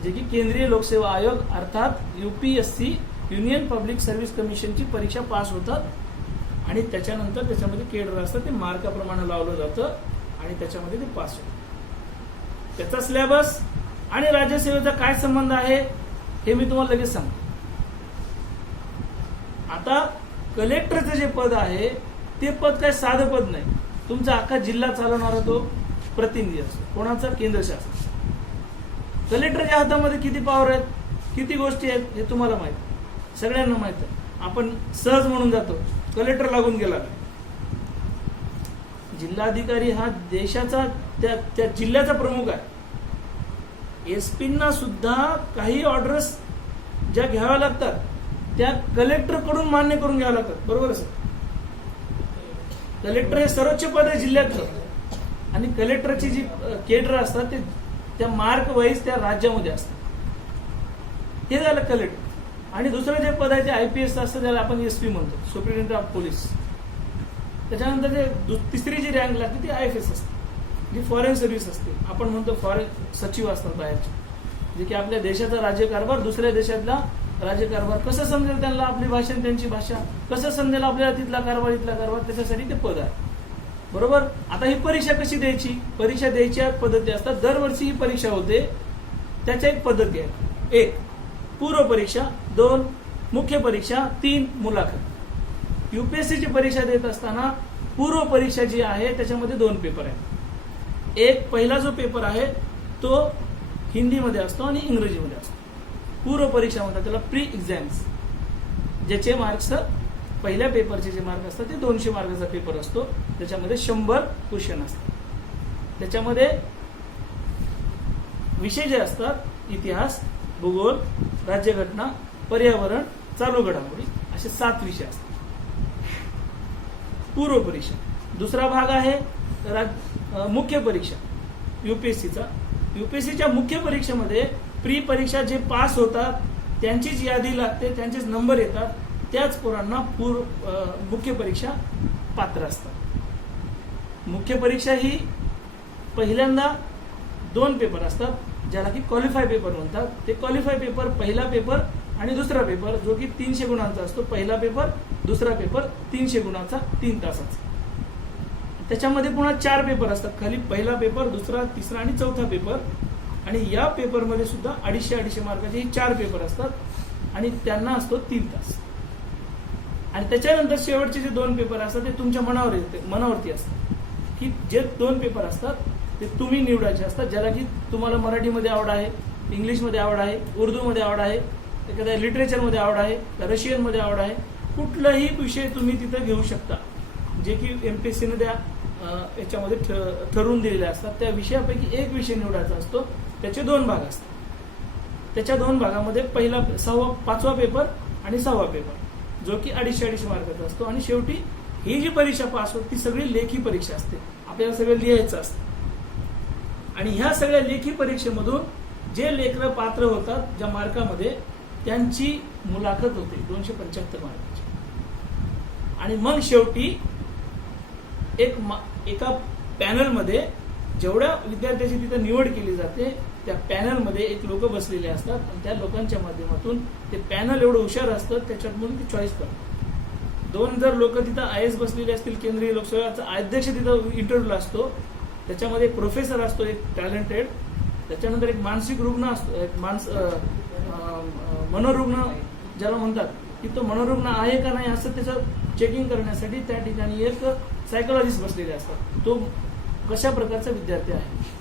जे की केंद्रीय लोकसेवा आयोग अर्थात UPSC युनियन पब्लिक सर्व्हिस कमिशनची परीक्षा पास होतात. आणि त्याच्यानंतर त्याच्यामध्ये केडर असतं, ते मार्काप्रमाणे लावलं जातं आणि त्याच्यामध्ये ते पास होतं. त्याचा सिलेबस आणि राज्यसेवेचा काय संबंध आहे हे मी तुम्हाला लगेच सांगतो. आता कलेक्टरचं जे पद आहे ते पद काय साधं पद नाही. तुमचा अख्खा जिल्हा चालवणारा तो प्रतिनिधी असतो. कोणाचा? केंद्र शासन. कलेक्टरच्या हातामध्ये किती पॉवर आहेत, किती गोष्टी आहेत हे तुम्हाला माहित, सगळ्यांना माहित आहे. आपण सहज म्हणून जातो कलेक्टर लागून गेला. जिल्हाधिकारी हा देशाचा त्या जिल्ह्याचा प्रमुख आहे. एसपींना सुद्धा काही ऑर्डर्स ज्या घ्याव्या लागतात त्या कलेक्टर कडून मान्य करून घ्याव्या लागतात. बरोबर आहे. कलेक्टर हे सर्वोच्च पद आहे जिल्ह्यातलं, आणि कलेक्टरची जी केडर असतात ते त्या मार्क वाईज त्या राज्यामध्ये असतात. हे झालं कलेक्टर. आणि दुसरं जे पद आहे ते IPS असतं, त्याला आपण SP म्हणतो, सुप्रिटेंडेंट ऑफ पोलीस. त्याच्यानंतर जे तिसरी जी रँक लागते ती IFS असते, जी फॉरेन सर्व्हिस असते. आपण म्हणतो फॉरेन सचिव असतात बाहेरचे, जे की आपल्या देशाचा राज्यकारभार दुसऱ्या देशातला राज्यकारभार कसं समजेल त्यांना, आपली भाषा त्यांची भाषा कसं समजेल आपल्याला, तिथला कारभार इथला कारभार, त्याच्यासाठी ते पद आहे. बरोबर. आता ही परीक्षा कशी द्यायची, परीक्षा द्यायच्या पद्धती असतात. दरवर्षी ही परीक्षा होते, त्याच्या एक पद्धती आहे. 1 पूर्व परीक्षा, 2 मुख्य परीक्षा, 3 मुलाखत. UPSCची परीक्षा देत असताना पूर्व परीक्षा जी आहे त्याच्यामध्ये 2 पेपर आहेत. एक पहिला जो पेपर आहे तो हिंदीमध्ये असतो आणि इंग्रजीमध्ये असतो. पूर्व परीक्षा म्हणतात त्याला, प्री एक्झाम्स, ज्याचे मार्क्स पहिल्या पेपरचे जे मार्क असतात ते 200 मार्काचा पेपर असतो, त्याच्यामध्ये 100 क्वेश्चन असतात. त्याच्यामध्ये विषय जे असतात इतिहास, भूगोल, राज्यघटना, पर्यावरण, चालू घडामोडी असे 7 विषय असतात. पूर्व परीक्षा. दुसरा भाग आहे मुख्य परीक्षा यूपीएससीचा. यूपीएससीच्या मुख्य परीक्षेमध्ये प्री परीक्षा जे पास होतात त्यांचीच यादी लागते, त्यांचेच नंबर येतात, त्याच पोरांना मुख्य परीक्षा पात्र असतात. मुख्य परीक्षा ही पहिल्यांदा 2 पेपर असतात ज्याला की क्वालिफाय पेपर म्हणतात. ते क्वालिफाय पेपर पहिला पेपर आणि दुसरा पेपर जो की 300 गुणांचा असतो. पहिला पेपर, दुसरा पेपर 300 गुणांचा 3 तासाचा. त्याच्यामध्ये पुन्हा 4 पेपर असतात खाली, पहिला पेपर, दुसरा, तिसरा आणि चौथा पेपर. आणि या पेपरमध्ये सुद्धा 250 मार्काचे हे 4 पेपर असतात आणि त्यांना असतो 3 तास. आणि त्याच्यानंतर शेवटचे जे 2 पेपर असतात ते तुमच्या मनावरती असतात की जे 2 पेपर असतात ते तुम्ही निवडायचे असतात, ज्याला की तुम्हाला मराठीमध्ये आवड आहे, इंग्लिशमध्ये आवड आहे, उर्दूमध्ये आवड आहे, एखाद्या लिटरेचरमध्ये आवड आहे, रशियनमध्ये आवड आहे, कुठलाही विषय तुम्ही तिथं घेऊ शकता, जे की एमपीएससीने याच्यामध्ये ठरवून दिलेले असतात. त्या विषयापैकी एक विषय निवडायचा असतो. त्याचे 2 भाग असतात. त्याच्या 2 भागामध्ये पहिला 5वा पेपर आणि 6वा पेपर जो की 250 मार्काचा असतो. आणि शेवटी ही जी परीक्षा पास होते ती सगळी लेखी परीक्षा असते, आपल्याला सगळं लिहायचं असतं. आणि ह्या सगळ्या लेखी परीक्षेमधून जे लेखक पात्र होतात ज्या मार्कामध्ये, त्यांची मुलाखत होते 275 मार्काची. आणि मग शेवटी एका पॅनलमध्ये जेवढ्या विद्यार्थ्याची तिथं निवड केली जाते त्या पॅनलमध्ये एक लोक बसलेले असतात आणि त्या लोकांच्या माध्यमातून ते पॅनल एवढं हुशार असतं त्याच्यातून ती चॉईस करतात. 2 जर लोक तिथं आयएस बसलेले असतील, केंद्रीय लोकसेवेचा अध्यक्ष तिथं इंटरव्ह्यूला असतो, त्याच्यामध्ये एक प्रोफेसर असतो, एक टॅलेंटेड, त्याच्यानंतर एक मानसिक रुग्ण असतो, एक मनोरुग्ण ज्याला म्हणतात की तो मनोरुग्ण आहे का नाही असं त्याचं चेकिंग करण्यासाठी त्या ठिकाणी एक सायकोलॉजिस्ट बसलेले असतात, तो कशा प्रकारचा विद्यार्थी आहे.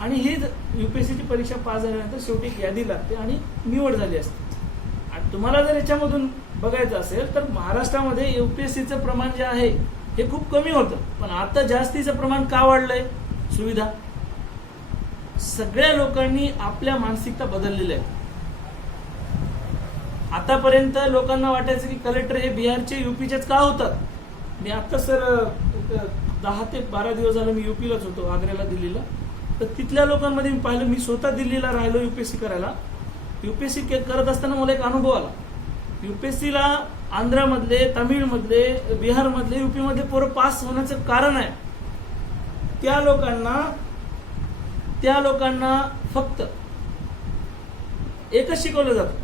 आणि ही यूपीएससीची परीक्षा पास झाल्यानंतर शेवटी एक यादी लागते आणि निवड झाली असते. आणि तुम्हाला जर याच्यामधून बघायचं असेल तर महाराष्ट्रामध्ये यूपीएससीचं प्रमाण जे आहे हे खूप कमी होतं, पण आता जास्तीचं प्रमाण का वाढलंय? सुविधा. सगळ्या लोकांनी आपल्या मानसिकता बदललेल्या आहे. आतापर्यंत लोकांना वाटायचं की कलेक्टर हे बिहारचे, यूपीचेच का होतात. मी आता सर 10 ते 12 दिवस झालं मी यूपीलाच होतो, आग्र्याला, दिल्लीला. तर तिथल्या लोकांमध्ये मी पाहिलं, मी स्वतः दिल्लीला राहिलो यूपीएससी करायला. यूपीएससी करत असताना मला एक अनुभव आला. यूपीएससीला आंध्रामधले, तामिळमधले, बिहारमधले, यूपीमधले पोरं पास होण्याचं कारण आहे त्या लोकांना फक्त एकच शिकवलं जातं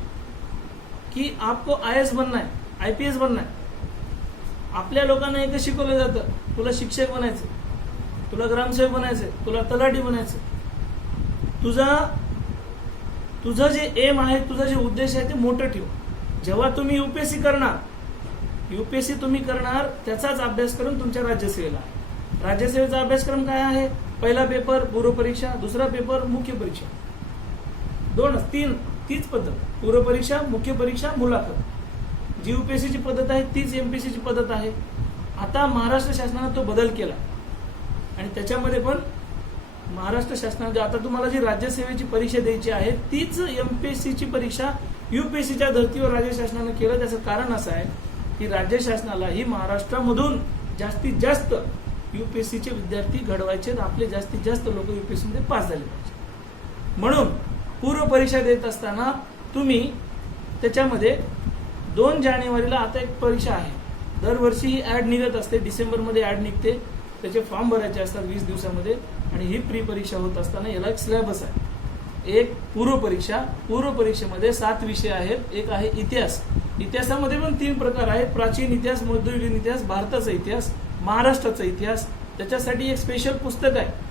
की आपको आयएस बनना है, आयपीएस बनना है. आपल्या लोकांना एकच शिकवलं जातं, तुला शिक्षक बनायचं, तुला ग्रामसेवक बनायचं, तुला तलाठी बनायचं. तुझं जे एम आहे, तुझा जे उद्देश आहे ते मोठं ठेव. जेव्हा तुम्ही यूपीएससी करणार त्याचाच अभ्यास करून तुमच्या राज्यसेवेला. राज्यसेवेचा अभ्यासक्रम काय आहे? पहिला पेपर पूर्व परीक्षा, दुसरा पेपर मुख्य परीक्षा, तीच पद्धत. पूर्व परीक्षा, मुख्य परीक्षा, मुलाखत. जी यूपीएससीची पद्धत आहे तीच एमपीएससीची पद्धत आहे. आता महाराष्ट्र शासनाने तो बदल केला आणि त्याच्यामध्ये पण महाराष्ट्र शासनाने आता तुम्हाला जी राज्यसेवेची परीक्षा द्यायची आहे तीच एमपीएससीची परीक्षा यूपीएससीच्या धर्तीवर राज्य शासनाने केलं. त्याचं कारण असं आहे की राज्य शासनाला ही महाराष्ट्रामधून जास्तीत जास्त यूपीएससीचे विद्यार्थी घडवायचे, आपले जास्तीत जास्त लोक यूपीएससी मध्ये पास झाले पाहिजे. म्हणून पूर्व परीक्षा देत असताना तुम्ही त्याच्यामध्ये 2 जानेवारीला आता एक परीक्षा आहे. दरवर्षी ही ऍड निघत असते, डिसेंबरमध्ये ऍड निघते, त्याचे फॉर्म भरायचे असतात 20 दिवसामध्ये. आणि ही प्री परीक्षा होत असताना याला एक सिलेबस आहे. एक पूर्व परीक्षेमध्ये 7 विषय आहेत. एक आहे इतिहास. इतिहासामध्ये पण 3 प्रकार आहेत: प्राचीन इतिहास, मध्ययुगीन इतिहास, भारताचा इतिहास, महाराष्ट्राचा इतिहास. त्याच्यासाठी एक स्पेशल पुस्तक आहे.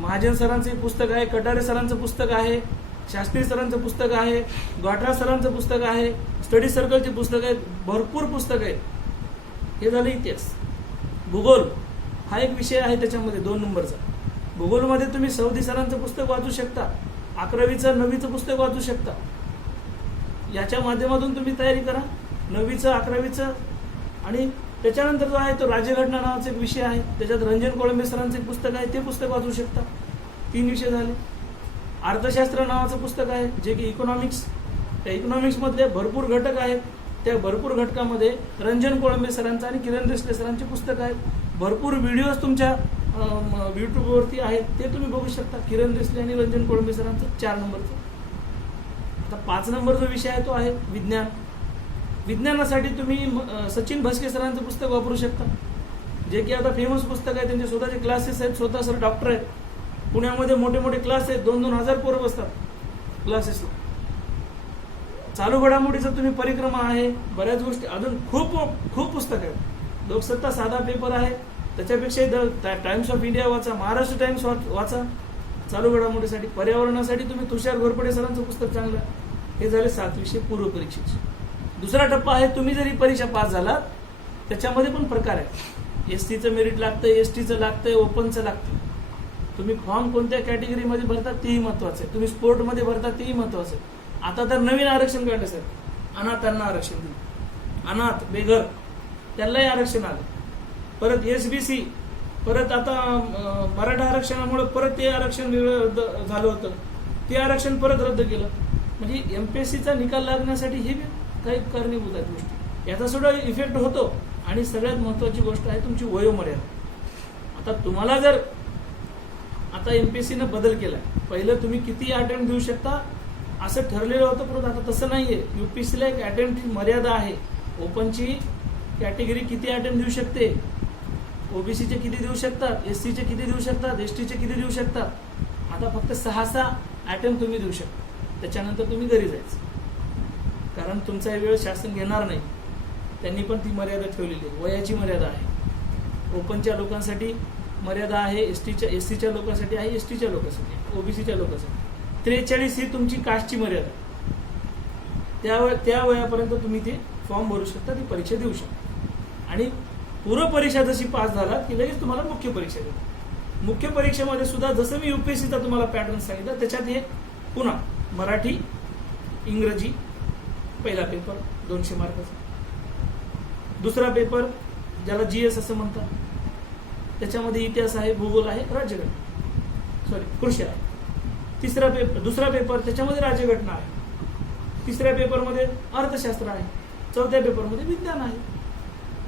महाजन सरांचं एक पुस्तक आहे, कटारे सरांचं पुस्तक आहे, शास्त्री सरांचं पुस्तक आहे, गॉट्रा सरांचं पुस्तक आहे, स्टडी सर्कलचे पुस्तक आहेत, भरपूर पुस्तक आहेत. हे झालं इतिहास. भूगोल हा एक विषय आहे त्याच्यामध्ये 2 नंबरचा. भूगोलमध्ये तुम्ही सौदी सरांचं पुस्तक वाचू शकता. 11वीचं 9वीचं पुस्तक वाचू शकता. याच्या माध्यमातून तुम्ही तयारी करा 9वीचं 11वीचं. आणि त्याच्यानंतर जो आहे तो राज्यघटना नावाचा एक विषय आहे, त्याच्यात रंजन कोळंबे सरांचं एक पुस्तक आहे, ते पुस्तक वाचू शकता. 3 विषय झाले. अर्थशास्त्र नावाचं पुस्तक आहे जे की इकॉनॉमिक्स. त्या इकॉनॉमिक्समधले भरपूर घटक आहेत. त्या भरपूर घटकामध्ये रंजन कोळंबे सरांचं आणि किरण देसले सरांचे पुस्तक आहेत. भरपूर व्हिडिओज तुमच्या यूट्यूबवरती आहेत, ते तुम्ही बघू शकता. किरण देसले आणि रंजन कोळंबे सरांचं 4 नंबरचं. आता 5 नंबर जो विषय आहे तो आहे विज्ञान. विज्ञानासाठी तुम्ही सचिन भस्के सरांचं पुस्तक वापरू शकता, जे की आता फेमस पुस्तक आहे. त्यांचे स्वतःचे क्लासेस आहेत, स्वतः सर डॉक्टर आहेत. पुण्यामध्ये मोठे मोठे क्लास आहेत, 2-2 हजार पोरं बसतात क्लासेसला. चालू घडामोडीचं तुम्ही परिक्रमा आहे, बऱ्याच गोष्टी अजून खूप पुस्तक आहेत. लोकसत्ता साधा पेपर आहे, त्याच्यापेक्षा द टाइम्स ऑफ इंडिया वाचा, महाराष्ट्र टाइम्स वाचा. चालू घडामोडीसाठी पर्यावरणासाठी तुम्ही तुषार घोरपडे सरांचं पुस्तक चांगलं आहे. हे झाले 7 विषय पूर्व परीक्षेचे. दुसरा टप्पा आहे, तुम्ही जरी परीक्षा पास झालात त्याच्यामध्ये पण प्रकार आहेत. एसटीचं मेरिट लागतं, एसटीचं लागतंय, ओपनचं लागतं. तुम्ही फॉर्म कोणत्या कॅटेगरीमध्ये भरता तेही महत्वाचं आहे. तुम्ही स्पोर्टमध्ये भरता तेही महत्वाचं आहे. आता तर नवीन आरक्षण काढलं सर, अनाथांना आरक्षण दिलं. अनाथ बेघर त्यालाही आरक्षण आलं. परत SBC, परत आता मराठा आरक्षणामुळे परत ते आरक्षण वेगळं झालं होतं, ते आरक्षण परत रद्द केलं. म्हणजे MPSCचा निकाल लागण्यासाठी हे काही कारणीभूत आहेत गोष्टी. याचा सुद्धा इफेक्ट होतो. आणि सगळ्यात महत्वाची गोष्ट आहे तुमची वयोमर्यादा. आता तुम्हाला जर आता MPSCनं बदल केला, पहिलं तुम्ही किती अटेम्प्ट देऊ शकता असं ठरलेलं होतं, परंतु आता तसं नाहीये. UPSCला एक अटेम्प्टची मर्यादा आहे. ओपनची कॅटेगरी किती अटेम्प्ट देऊ शकते, OBCचे किती देऊ शकतात, SCचे किती देऊ शकतात, STचे किती देऊ शकतात. आता फक्त 6 अटेम्प्ट तुम्ही देऊ शकता. त्याच्यानंतर तुम्ही घरी जायचं, कारण तुमचा वेळ शासन घेणार नाही. त्यांनी पण ती मर्यादा ठेवलेली आहे. वयाची मर्यादा आहे. ओपनच्या लोकांसाठी मर्यादा आहे, SCच्या लोकांसाठी आहे, STच्या लोकांसाठी, OBCच्या लोकांसाठी 43 ही तुमची कास्टची मर्यादा. त्या वयापर्यंत तुम्ही ते फॉर्म भरू शकता, ती परीक्षा देऊ शकता. आणि पूर्व परीक्षा जशी पास झाला की लगेच तुम्हाला मुख्य परीक्षा देतात. मुख्य परीक्षेमध्ये सुद्धा जसं मी UPSCचा तुम्हाला पॅटर्न सांगितलं, त्याच्यात हे पुन्हा मराठी, इंग्रजी पहिला पेपर 200 मार्काचा. दुसरा पेपर ज्याला GS असं म्हणतात, त्याच्यामध्ये इतिहास आहे, भूगोल आहे, राज्यघटना, कृषी आहे. दुसरा पेपर त्याच्यामध्ये राज्यघटना आहे. तिसऱ्या पेपरमध्ये अर्थशास्त्र आहे. चौथ्या पेपरमध्ये विज्ञान आहे.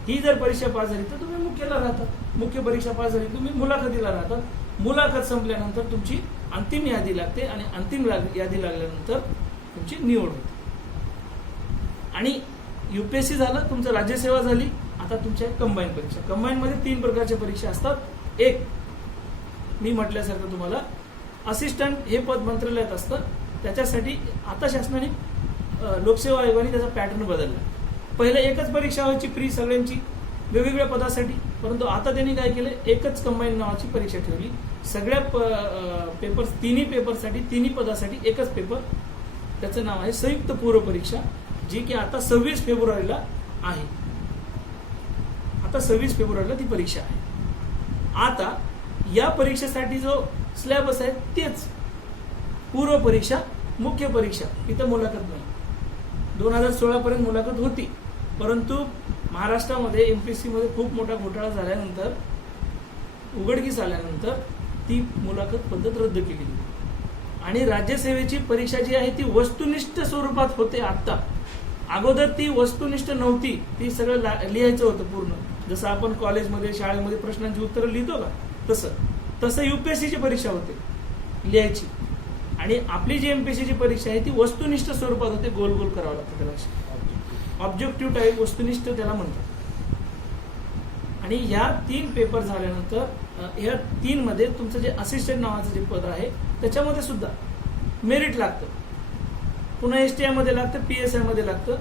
ही जर परीक्षा पास झाली तर तुम्ही मुख्यला राहतात. मुख्य परीक्षा पास झाली तुम्ही मुलाखतीला राहतात. मुलाखत संपल्यानंतर तुमची अंतिम यादी लागते आणि अंतिम यादी लागल्यानंतर तुमची निवड होते. आणि UPSC झालं, तुमचं राज्यसेवा झाली. आता तुमच्या कंबाईन परीक्षा. कंबाईनमध्ये 3 प्रकारच्या परीक्षा असतात. एक, मी म्हटल्यासारखं तुम्हाला असिस्टंट हे पद मंत्रालयात असतं. त्याच्यासाठी आता शासनाने लोकसेवा आयोगाने त्याचा पॅटर्न बदलला. पहिले एकच परीक्षा व्हायची प्री सगळ्यांची वेगवेगळ्या पदासाठी, परंतु आता त्यांनी काय केलं, एकच कंबाईन नावाची परीक्षा ठेवली. सगळ्या पेपर, तिन्ही पेपरसाठी, तिन्ही पदासाठी एकच पेपर. त्याचं नाव आहे संयुक्त पूर्व परीक्षा, जी की आता 26 फेब्रुवारीला आहे. आता 26 फेब्रुवारीला ती परीक्षा आहे. आता या परीक्षेसाठी जो सिलेबस आहे तेच पूर्व परीक्षा, मुख्य परीक्षा. इथं मुलाखत नाही. 2016 पर्यंत मुलाखत होती, परंतु महाराष्ट्रामध्ये MPSC मध्ये खूप मोठा घोटाळा झाल्यानंतर, उघडकीस आल्यानंतर ती मुलाखत पद्धत रद्द केली. आणि राज्यसेवेची परीक्षा जी आहे ती वस्तुनिष्ठ स्वरूपात होते. आता अगोदर ती वस्तुनिष्ठ नव्हती, ती सगळं लिहायचं होतं पूर्ण. जसं आपण कॉलेजमध्ये, शाळेमध्ये प्रश्नांची उत्तरं लिहितो का, तसं UPSCची परीक्षा होते लिहायची. आणि आपली जी MPSCची परीक्षा आहे ती वस्तुनिष्ठ स्वरूपात होते. गोल गोल करावं लागतं त्याला, ऑब्जेक्टिव्ह टाईप वस्तुनिष्ठ त्याला म्हणतात. आणि ह्या 3 पेपर झाल्यानंतर ह्या 3 मध्ये तुमचं जे असिस्टंट नावाचं जे पद आहे त्याच्यामध्ये सुद्धा मेरिट लागतं. पुन्हा STI मध्ये लागतं, PSI मध्ये लागतं.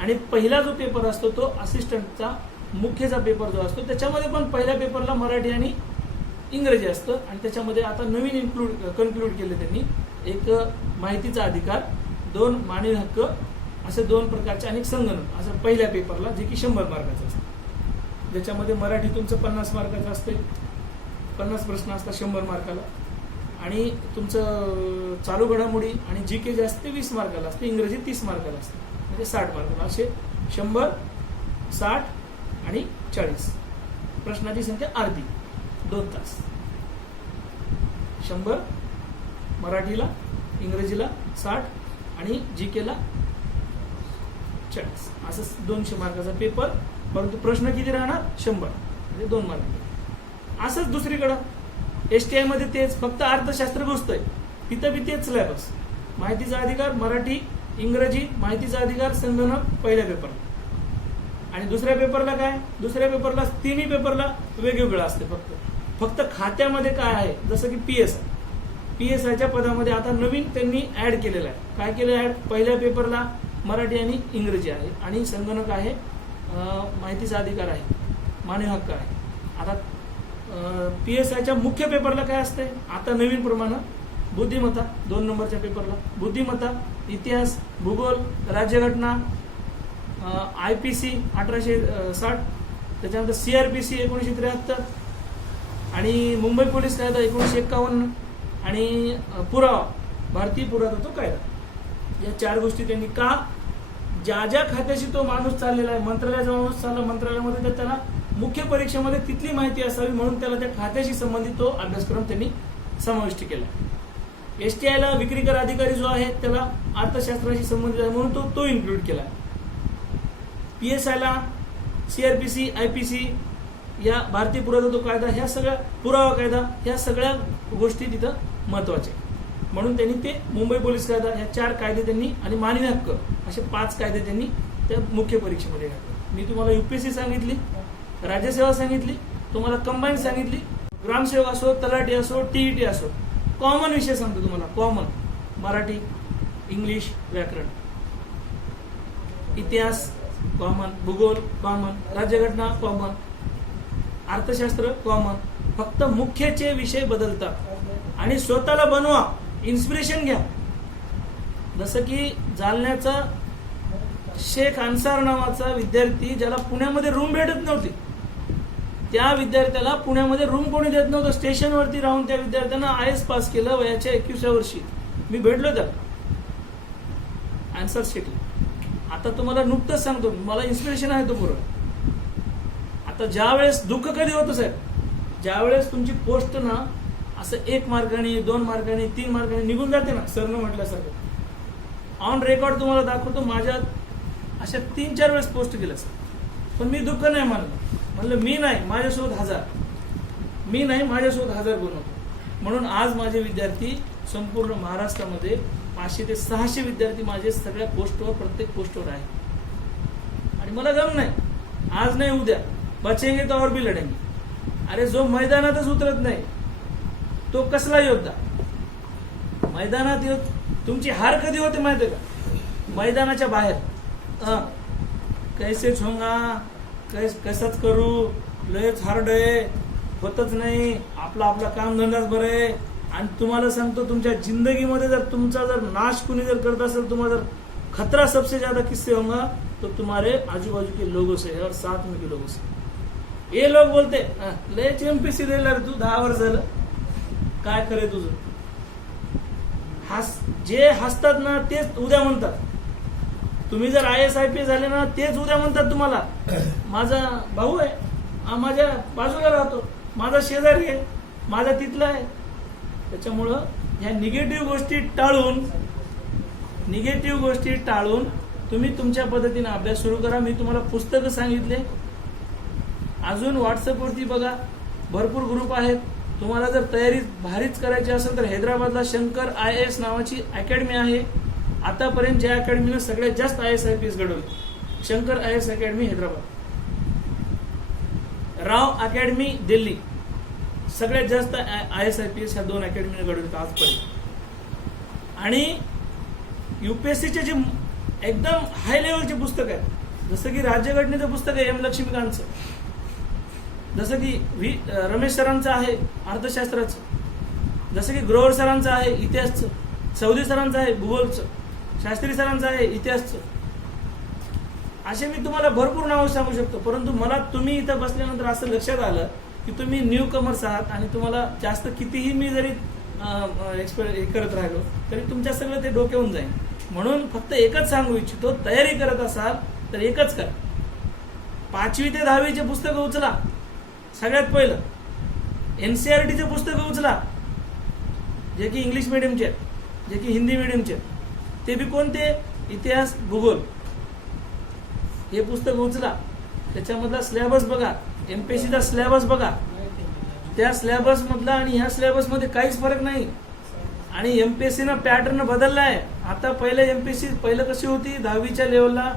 आणि पहिला जो पेपर असतो तो असिस्टंटचा मुख्यचा पेपर जो असतो, त्याच्यामध्ये पण पहिल्या पेपरला मराठी आणि इंग्रजी असतं. आणि त्याच्यामध्ये आता नवीन कन्क्लूड केले त्यांनी. एक माहितीचा अधिकार, 2 मानवी हक्क, असे 2 प्रकारचे अनेक संगणक असं पहिल्या पेपरला, जे की 100 मार्काचं असतं. ज्याच्यामध्ये मराठी तुमचं 50 मार्काचं असते, 50 प्रश्न असतात 100 मार्काला. आणि तुमचं चालू घडामोडी आणि जी के जे असते 20 मार्काला असते, इंग्रजी 30 मार्काला असते, म्हणजे 60 मार्काला असे 100, 60 आणि 40. प्रश्नाची संख्या अर्धी, 2 तास. 100 मराठीला, इंग्रजीला 60 आणि जी केला 40. असं 200 मार्काचा पेपर, परंतु प्रश्न किती राहणार? 100, म्हणजे 2 मार्क. असंच दुसरीकडं STI मध्ये तेच, फक्त अर्थशास्त्र घुसतंय, तिथं बी तेच सिलेबस. माहितीचा अधिकार मराठी, इंग्रजी, माहितीचा अधिकार संगणक पहिल्या पेपरला. आणि दुसऱ्या पेपरला काय? दुसऱ्या पेपरला तिन्ही पेपरला वेगवेगळं असते. फक्त खात्यामध्ये काय आहे, जसं की PSIच्या पदामध्ये आता नवीन त्यांनी ऍड केलेलं आहे. काय केलं ऍड? पहिल्या पेपरला मराठी आणि इंग्रजी आहे, आणि संगणक आहे, माहितीचा अधिकार आहे, मानवी हक्क आहे. आता PSIच्या मुख्य पेपरला काय असते आता नवीन प्रमाणे? बुद्धिमत्ता 2 नंबरच्या पेपरला, बुद्धिमत्ता, इतिहास, भूगोल, राज्यघटना, IPC 1860, त्याच्यानंतर CRPC 1973, आणि मुंबई पोलीस कायदा 1951, आणि पुरावा, भारतीय पुरातत्व कायदा. या 4 गोष्टी त्यांनी का? ज्या खात्याशी तो माणूस चाललेला आहे, मंत्रालयाचा माणूस चालला मंत्रालयामध्ये, तर त्याला मुख्य परीक्षेमध्ये तिथली माहिती असावी म्हणून त्याला त्या खात्याशी संबंधित तो अभ्यासक्रम त्यांनी समाविष्ट केला. STI ला विक्री कर अधिकारी जो आहे त्याला अर्थशास्त्राशी संबंधित आहे म्हणून तो इन्क्लूड केला. PSI ला CRPC, IPC, या भारतीय पुरातत्व कायदा, ह्या सगळ्या, पुरावा कायदा, ह्या सगळ्या गोष्टी तिथं महत्वाच्या, म्हणून त्यांनी ते मुंबई पोलीस कायदा, ह्या 4 कायदे त्यांनी, आणि मानवी हक्क, असे 5 कायदे त्यांनी त्या मुख्य परीक्षेमध्ये घातले. मी तुम्हाला UPSC सांगितली, राज्यसेवा सांगितली, तुम्हाला कंबाईन सांगितली, ग्रामसेवक असो, तलाठी असो, TET असो, कॉमन विषय सांगतो तुम्हाला. कॉमन मराठी, इंग्लिश, व्याकरण, इतिहास कॉमन, भूगोल कॉमन, राज्यघटना कॉमन, अर्थशास्त्र कॉमन. फक्त मुख्यचे विषय बदलतात. आणि स्वतःला बनवा, इन्स्पिरेशन घ्या. जसं की जालन्याचा शेख अन्सार नावाचा विद्यार्थी, ज्याला पुण्यामध्ये रूम भेटत नव्हती, त्या विद्यार्थ्याला पुण्यामध्ये रूम कोणी देत नव्हतं, स्टेशनवरती राहून त्या विद्यार्थ्यानं IAS पास केलं वयाच्या 21व्या वर्षी. मी भेटलो त्याला अन्सार शेखला. आता तुम्हाला नुकतंच सांगतो, मला इन्स्पिरेशन आहे तो पुरं. आता ज्या वेळेस दुःख कधी होतं साहेब, ज्या वेळेस तुमची पोस्ट ना असं 1 मार्काने, 2 मार्काने, 3 मार्काने निघून जाते ना, सरनं म्हटल्यासारखं. ऑन रेकॉर्ड तुम्हाला दाखवतो, माझ्या अशा 3-4 वेळेस पोस्ट केलं सर, पण मी दुःख नाही मानलं. म्हणलं मी नाही, माझ्यासोबत 1000, मी नाही, माझ्यासोबत 1000 गुण होतो. म्हणून आज माझे विद्यार्थी संपूर्ण महाराष्ट्रामध्ये 500 ते 600 विद्यार्थी माझे सगळ्या पोस्टवर, प्रत्येक पोस्टवर आहे. आणि मला गम नाही, आज नाही उद्या, बचेंगे तो और भी लढेंगे. अरे जो मैदानातच उतरत नाही तो कसला योद्धा? मैदानात तुमची हार कधी होते माहिती का? मैदानाच्या बाहेर. कैसेच होगा, कसंच करू, लयच हार्ड आहे, होतच नाही, आपला काम धंदाच बरं आहे. आणि तुम्हाला सांगतो, तुमच्या जिंदगीमध्ये जर तुमचा जर नाश कुणी जर करत असेल, तुम्हाला जर खतरा सबसे ज्यादा किससे होगा तो तुम्हारे आजू बाजू के लोगों से और साथ में के लोगों से. हे लोक बोलते लयच MPSC दिला रे तू, 10 वर्ष झालं, काय करे तुझं? जे हसतात ना तेच उद्या म्हणतात. तुम्ही जर IAS IPS झाले ना, तेच उद्या म्हणतात तुम्हाला. माझा भाऊ आहे, माझ्या बाजूला राहतो, माझा शेजारी आहे, माझा तिथला आहे. त्याच्यामुळं ह्या निगेटिव्ह गोष्टी टाळून तुम्ही तुमच्या पद्धतीने अभ्यास सुरू करा. मी तुम्हाला पुस्तकं सांगितले, अजून व्हॉट्सअपवरती बघा, भरपूर ग्रुप आहेत. तुम्हाला जर तयारी भारीच करायची असेल तर हैदराबादला शंकर IAS नावाची अकॅडमी आहे. आतापर्यंत ज्या अकॅडमीनं सगळ्यात जास्त IAS IPS घडवले, शंकर IAS अकॅडमी हैदराबाद, राव अकॅडमी दिल्ली, सगळ्यात जास्त IAS IPS ह्या 2 अकॅडमीने घडवले आजपर्यंत. आणि UPSCचे जे एकदम हाय लेवलचे पुस्तक आहेत, जसं की राज्यघटनेचं पुस्तक आहे M लक्ष्मीकांतचं, जसं की रमेश सरांचं आहे अर्थशास्त्राचं, जसं की ग्रोवर सरांचं आहे इतिहासचं, चौधरी सरांचं आहे भूगोलचं, शास्त्री सरांचं आहे इतिहासचं. असे मी तुम्हाला भरपूर नावं सांगू शकतो. परंतु मला तुम्ही इथं बसल्यानंतर असं लक्षात आलं की तुम्ही न्यू कमर्स आहात आणि तुम्हाला जास्त कितीही मी जरी हे करत राहिलो तरी तुमच्या सगळं ते डोक्यावरून जाईल. म्हणून फक्त एकच सांगू इच्छितो, तयारी करत असाल तर एकच करा, 5वी ते 10वीचे पुस्तकं उचला. सगळ्यात पहिलं NCERTचे पुस्तकं उचला, जे की इंग्लिश मिडियमचे आहेत, जे की हिंदी मिडियमचे आहेत. ते बी कोणते? इतिहास, भूगोल. हे पुस्तक उचला, त्याच्यामधला सिलेबस बघा, MPSCचा सिलेबस बघा. त्या सिलेबस मधला आणि ह्या सिलेबस मध्ये काहीच फरक नाही. आणि MPSCनं पॅटर्न बदललाय. आता पहिले MPSC पहिलं कशी होती, 10वीच्या लेवलला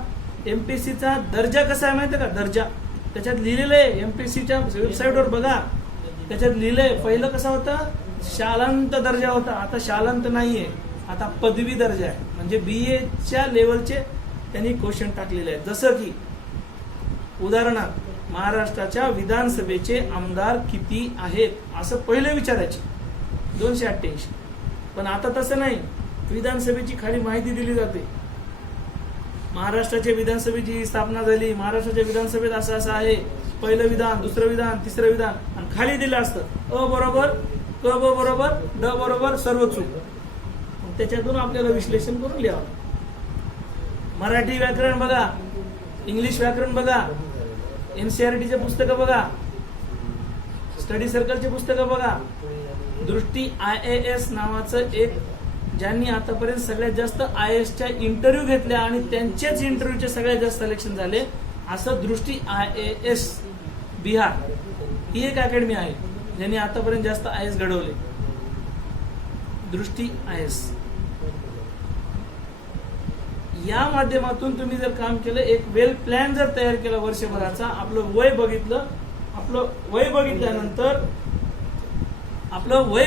MPSCचा दर्जा कसा आहे माहिती आहे का? दर्जा त्याच्यात लिहिलेलं आहे, MPSCच्या वेबसाईटवर बघा, त्याच्यात लिहिलंय. पहिलं कसा होता? शालांत दर्जा होता. आता शालांत नाहीये, आता पदवी दर्जा आहे. म्हणजे BAच्या लेवलचे त्यांनी क्वेश्चन टाकलेले आहेत. जसं की उदाहरणार्थ, महाराष्ट्राच्या विधानसभेचे आमदार किती आहेत असं पहिले विचारायचे, 288. पण आता तसं नाही. विधानसभेची खाली माहिती दिली जाते. महाराष्ट्राच्या विधानसभेची स्थापना झाली, महाराष्ट्राच्या विधानसभेत असं असं आहे, पहिलं विधान, दुसरं विधान, तिसरं विधान, आणि खाली दिलं असतं अ बरोबर, क ब बरोबर, ड बरोबर, सर्व चूक. त्याच्यातून आपल्याला विश्लेषण करून लिहावं. मराठी व्याकरण बघा, इंग्लिश व्याकरण बघा, NCERTचे पुस्तकं बघा, स्टडी सर्कलचे पुस्तकं बघा. दृष्टी IAS नावाचं एक, ज्यांनी आतापर्यंत सगळ्यात जास्त IASच्या इंटरव्ह्यू घेतल्या आणि त्यांचेच इंटरव्ह्यूचे सगळ्यात जास्त सिलेक्शन झाले, असं दृष्टी IAS बिहार ही एक अकॅडमी आहे ज्यांनी आतापर्यंत जास्त IAS घडवले. दृष्टी IAS या माध्यमातून तुम्ही जर काम केलं, एक वेल प्लॅन जर तयार केला वर्षभराचा, आपलं वय बघितलं, आपलं वय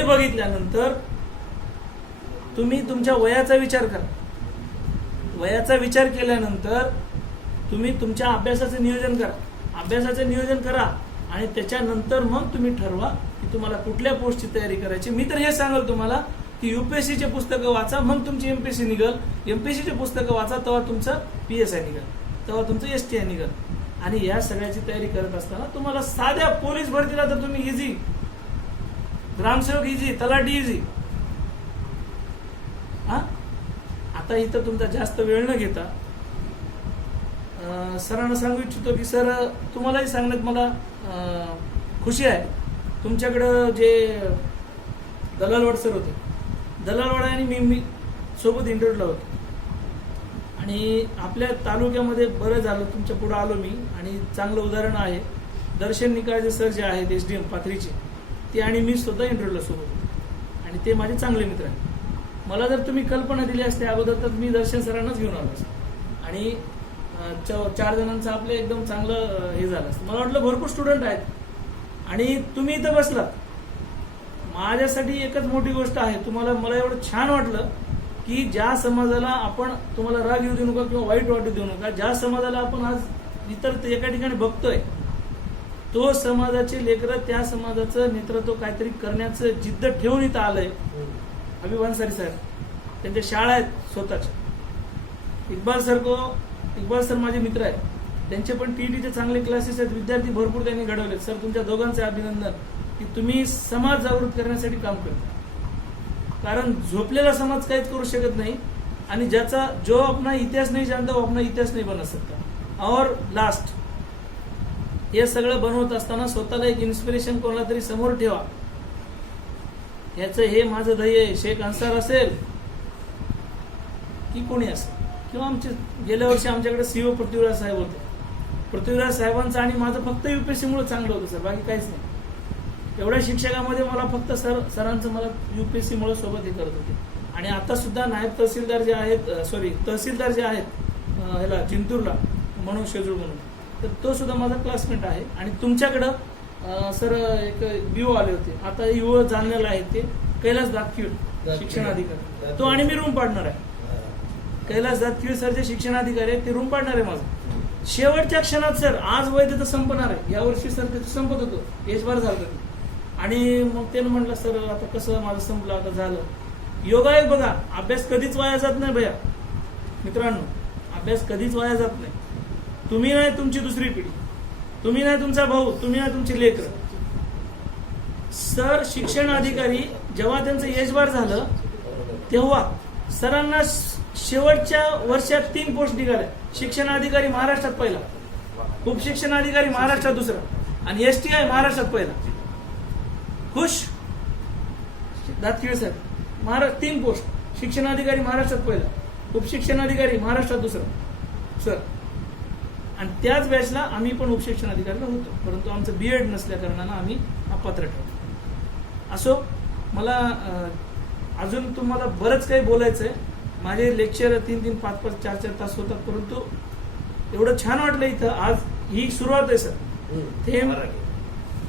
बघितल्यानंतर तुम्ही तुमच्या वयाचा विचार करा. वयाचा विचार केल्यानंतर तुम्ही तुमच्या अभ्यासाचं नियोजन करा आणि त्याच्यानंतर मग तुम्ही ठरवा की तुम्हाला कुठल्या पोस्टची तयारी करायची. मी तर हे सांगेल तुम्हाला की UPSCचे पुस्तकं वाचा, मग तुमची MPSC निघल. MPSCचे पुस्तकं वाचा, तेव्हा तुमचं PSI निघल, तेव्हा तुमचं STI निघल. आणि या सगळ्याची तयारी करत असताना तुम्हाला साध्या पोलीस भरतीला तर तुम्ही इझी, ग्रामसेवक इझी, तलाठी इझी. आता इथं तुमचा जास्त वेळ न घेता सरांना सांगू इच्छितो की सर, तुम्हालाही सांगण्यात मला खुशी आहे. तुमच्याकडं जे दलालवाड सर होते, दलालवाड आणि मी सोबत इंटरव्ह्यूला होतो. आणि आपल्या तालुक्यामध्ये बरं झालं तुमच्या पुढे आलो मी. आणि चांगलं उदाहरण आहे, दर्शन निकाळजे सर जे आहेत SDM पाथरीचे, ते आणि मी स्वतः इंटरव्ह्यूला सोबत होतो आणि ते माझे चांगले मित्र आहेत. मला जर तुम्ही कल्पना दिली असते अगोदर तर मी दर्शन सरांनाच घेऊन आलो असतो आणि 4 जणांचं आपलं एकदम चांगलं हे झालं असतं. मला वाटलं भरपूर स्टुडंट आहेत आणि तुम्ही इथं बसलात. माझ्यासाठी एकच मोठी गोष्ट आहे, मला एवढं छान वाटलं की ज्या समाजाला आपण, तुम्हाला राग येऊ देऊ नका किंवा वाईट वाटू देऊ नका, ज्या समाजाला आपण आज इतर एका ठिकाणी बघतोय, तो समाजाचे लेकरं, त्या समाजाचं नेतृत्व काहीतरी करण्याचं जिद्द ठेवून इथं आलंय. अभिवान साहेब, त्यांच्या शाळा आहेत स्वतःच्या. इक्बाल सर माझे मित्र आहेत, त्यांचे पण TETचे चांगले क्लासेस आहेत, विद्यार्थी भरपूर त्यांनी घडवले. सर, तुमच्या दोघांचे अभिनंदन की तुम्ही समाज जागृत करण्यासाठी काम करता. कारण झोपलेला समाज काहीच करू शकत नाही आणि जो अपना इतिहास नहीं जानता वो अपना इतिहास नहीं बना सकता. और लास्ट, हे सगळं बनवत असताना स्वतःला एक इन्स्पिरेशन कोणाला तरी समोर ठेवा. याचं हे माझं ध्येय आहे. शेख अन्सार असेल की कोणी असेल, किंवा आमचे गेल्या वर्षी आमच्याकडे CEO पृथ्वीराज साहेब होते. पृथ्वीराज साहेबांचं आणि माझं फक्त UPSC मुळे चांगलं होतं सर, बाकी काहीच नाही. एवढ्या शिक्षकामध्ये मला फक्त सरांचं मला UPSC मुळे सोबत हे करत होते. आणि आता सुद्धा नायब तहसीलदार जे आहेत, तहसीलदार जे आहेत ह्याला चिंतूरला, म्हणून शेजूळ म्हणून, तर तो सुद्धा माझा क्लासमेट आहे. आणि तुमच्याकडं सर एक BO आले होते, आता UO जाणलेला आहे, ते कैलास दातखीळ शिक्षणाधिकारी, तो आणि मी रूम पार्टनर आहे. कैलास दातखीळ सर जे शिक्षणाधिकारी आहेत ते रूम पार्टनर आहे माझं. शेवटच्या क्षणात सर, आज वय त्याचं संपणार आहे, यावर्षी सर त्याचं संपत होतो, एजबार झालं. आणि मग त्यानं म्हटलं सर आता कसं माझं संपलं, आता झालं. योगायोग बघा, अभ्यास कधीच वाया जात नाही भैया मित्रांनो, अभ्यास कधीच वाया जात नाही. तुम्ही नाही तुमची दुसरी पिढी, तुम्ही नाही तुमचा भाऊ, तुम्ही नाही तुमची लेकरं. सर शिक्षण अधिकारी जेव्हा त्यांचं एज बार झालं तेव्हा सरांना शेवटच्या वर्षात 3 पोस्ट निघाल्या. शिक्षण अधिकारी महाराष्ट्रात पहिला, उपशिक्षण अधिकारी महाराष्ट्रात दुसरा आणि STI महाराष्ट्रात पहिला. खुश दातखिळे साहेब 3 पोस्ट, शिक्षण अधिकारी महाराष्ट्रात पहिला, उपशिक्षण अधिकारी महाराष्ट्रात दुसरा सर. आणि त्याच बॅचला आम्ही पण उपशिक्षण अधिकारीला होतो, परंतु आमचं BEd नसल्या कारणानं आम्ही अपात्र ठरलो. असो, मला अजून तुम्हाला बरंच काही बोलायचं आहे. माझे लेक्चर 3-3, 5-5, 4-4 तास होतात, परंतु एवढं छान वाटलं इथं. आज ही सुरुआत है सर. थेम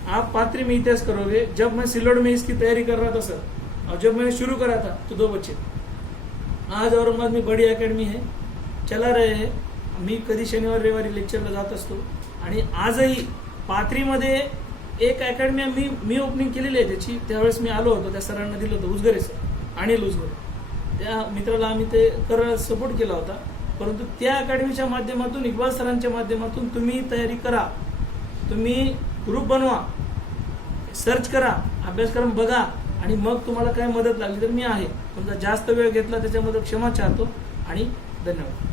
आप पात्री में इतिहास करोगे. जब मैं सिल्लोड में इसकी तैयारी कर रहा था सर, और जब मैंने शुरू करा था तो 2 बच्चे. आज औरंगाबाद में बड़ी अकेडमी है, चला रहे हैं. मी कधी शनिवार रविवारी लेक्चरला जात असतो आणि आजही पाथरीमध्ये एक अकॅडमी मी ओपनिंग केलेली आहे त्याची. त्यावेळेस मी आलो होतो, त्या सरांना दिलं होतं, उजगरे सर, अनिल उजगरे. त्या मित्राला आम्ही ते सपोर्ट केला होता. परंतु त्या अकॅडमीच्या माध्यमातून, इक्बाल सरांच्या माध्यमातून तुम्ही तयारी करा, तुम्ही ग्रुप बनवा, सर्च करा, अभ्यासक्रम बघा आणि मग तुम्हाला काय मदत लागली तर मी आहे. तुमचा जास्त वेळ घेतला त्याच्याबद्दल क्षमा चाहतो आणि धन्यवाद.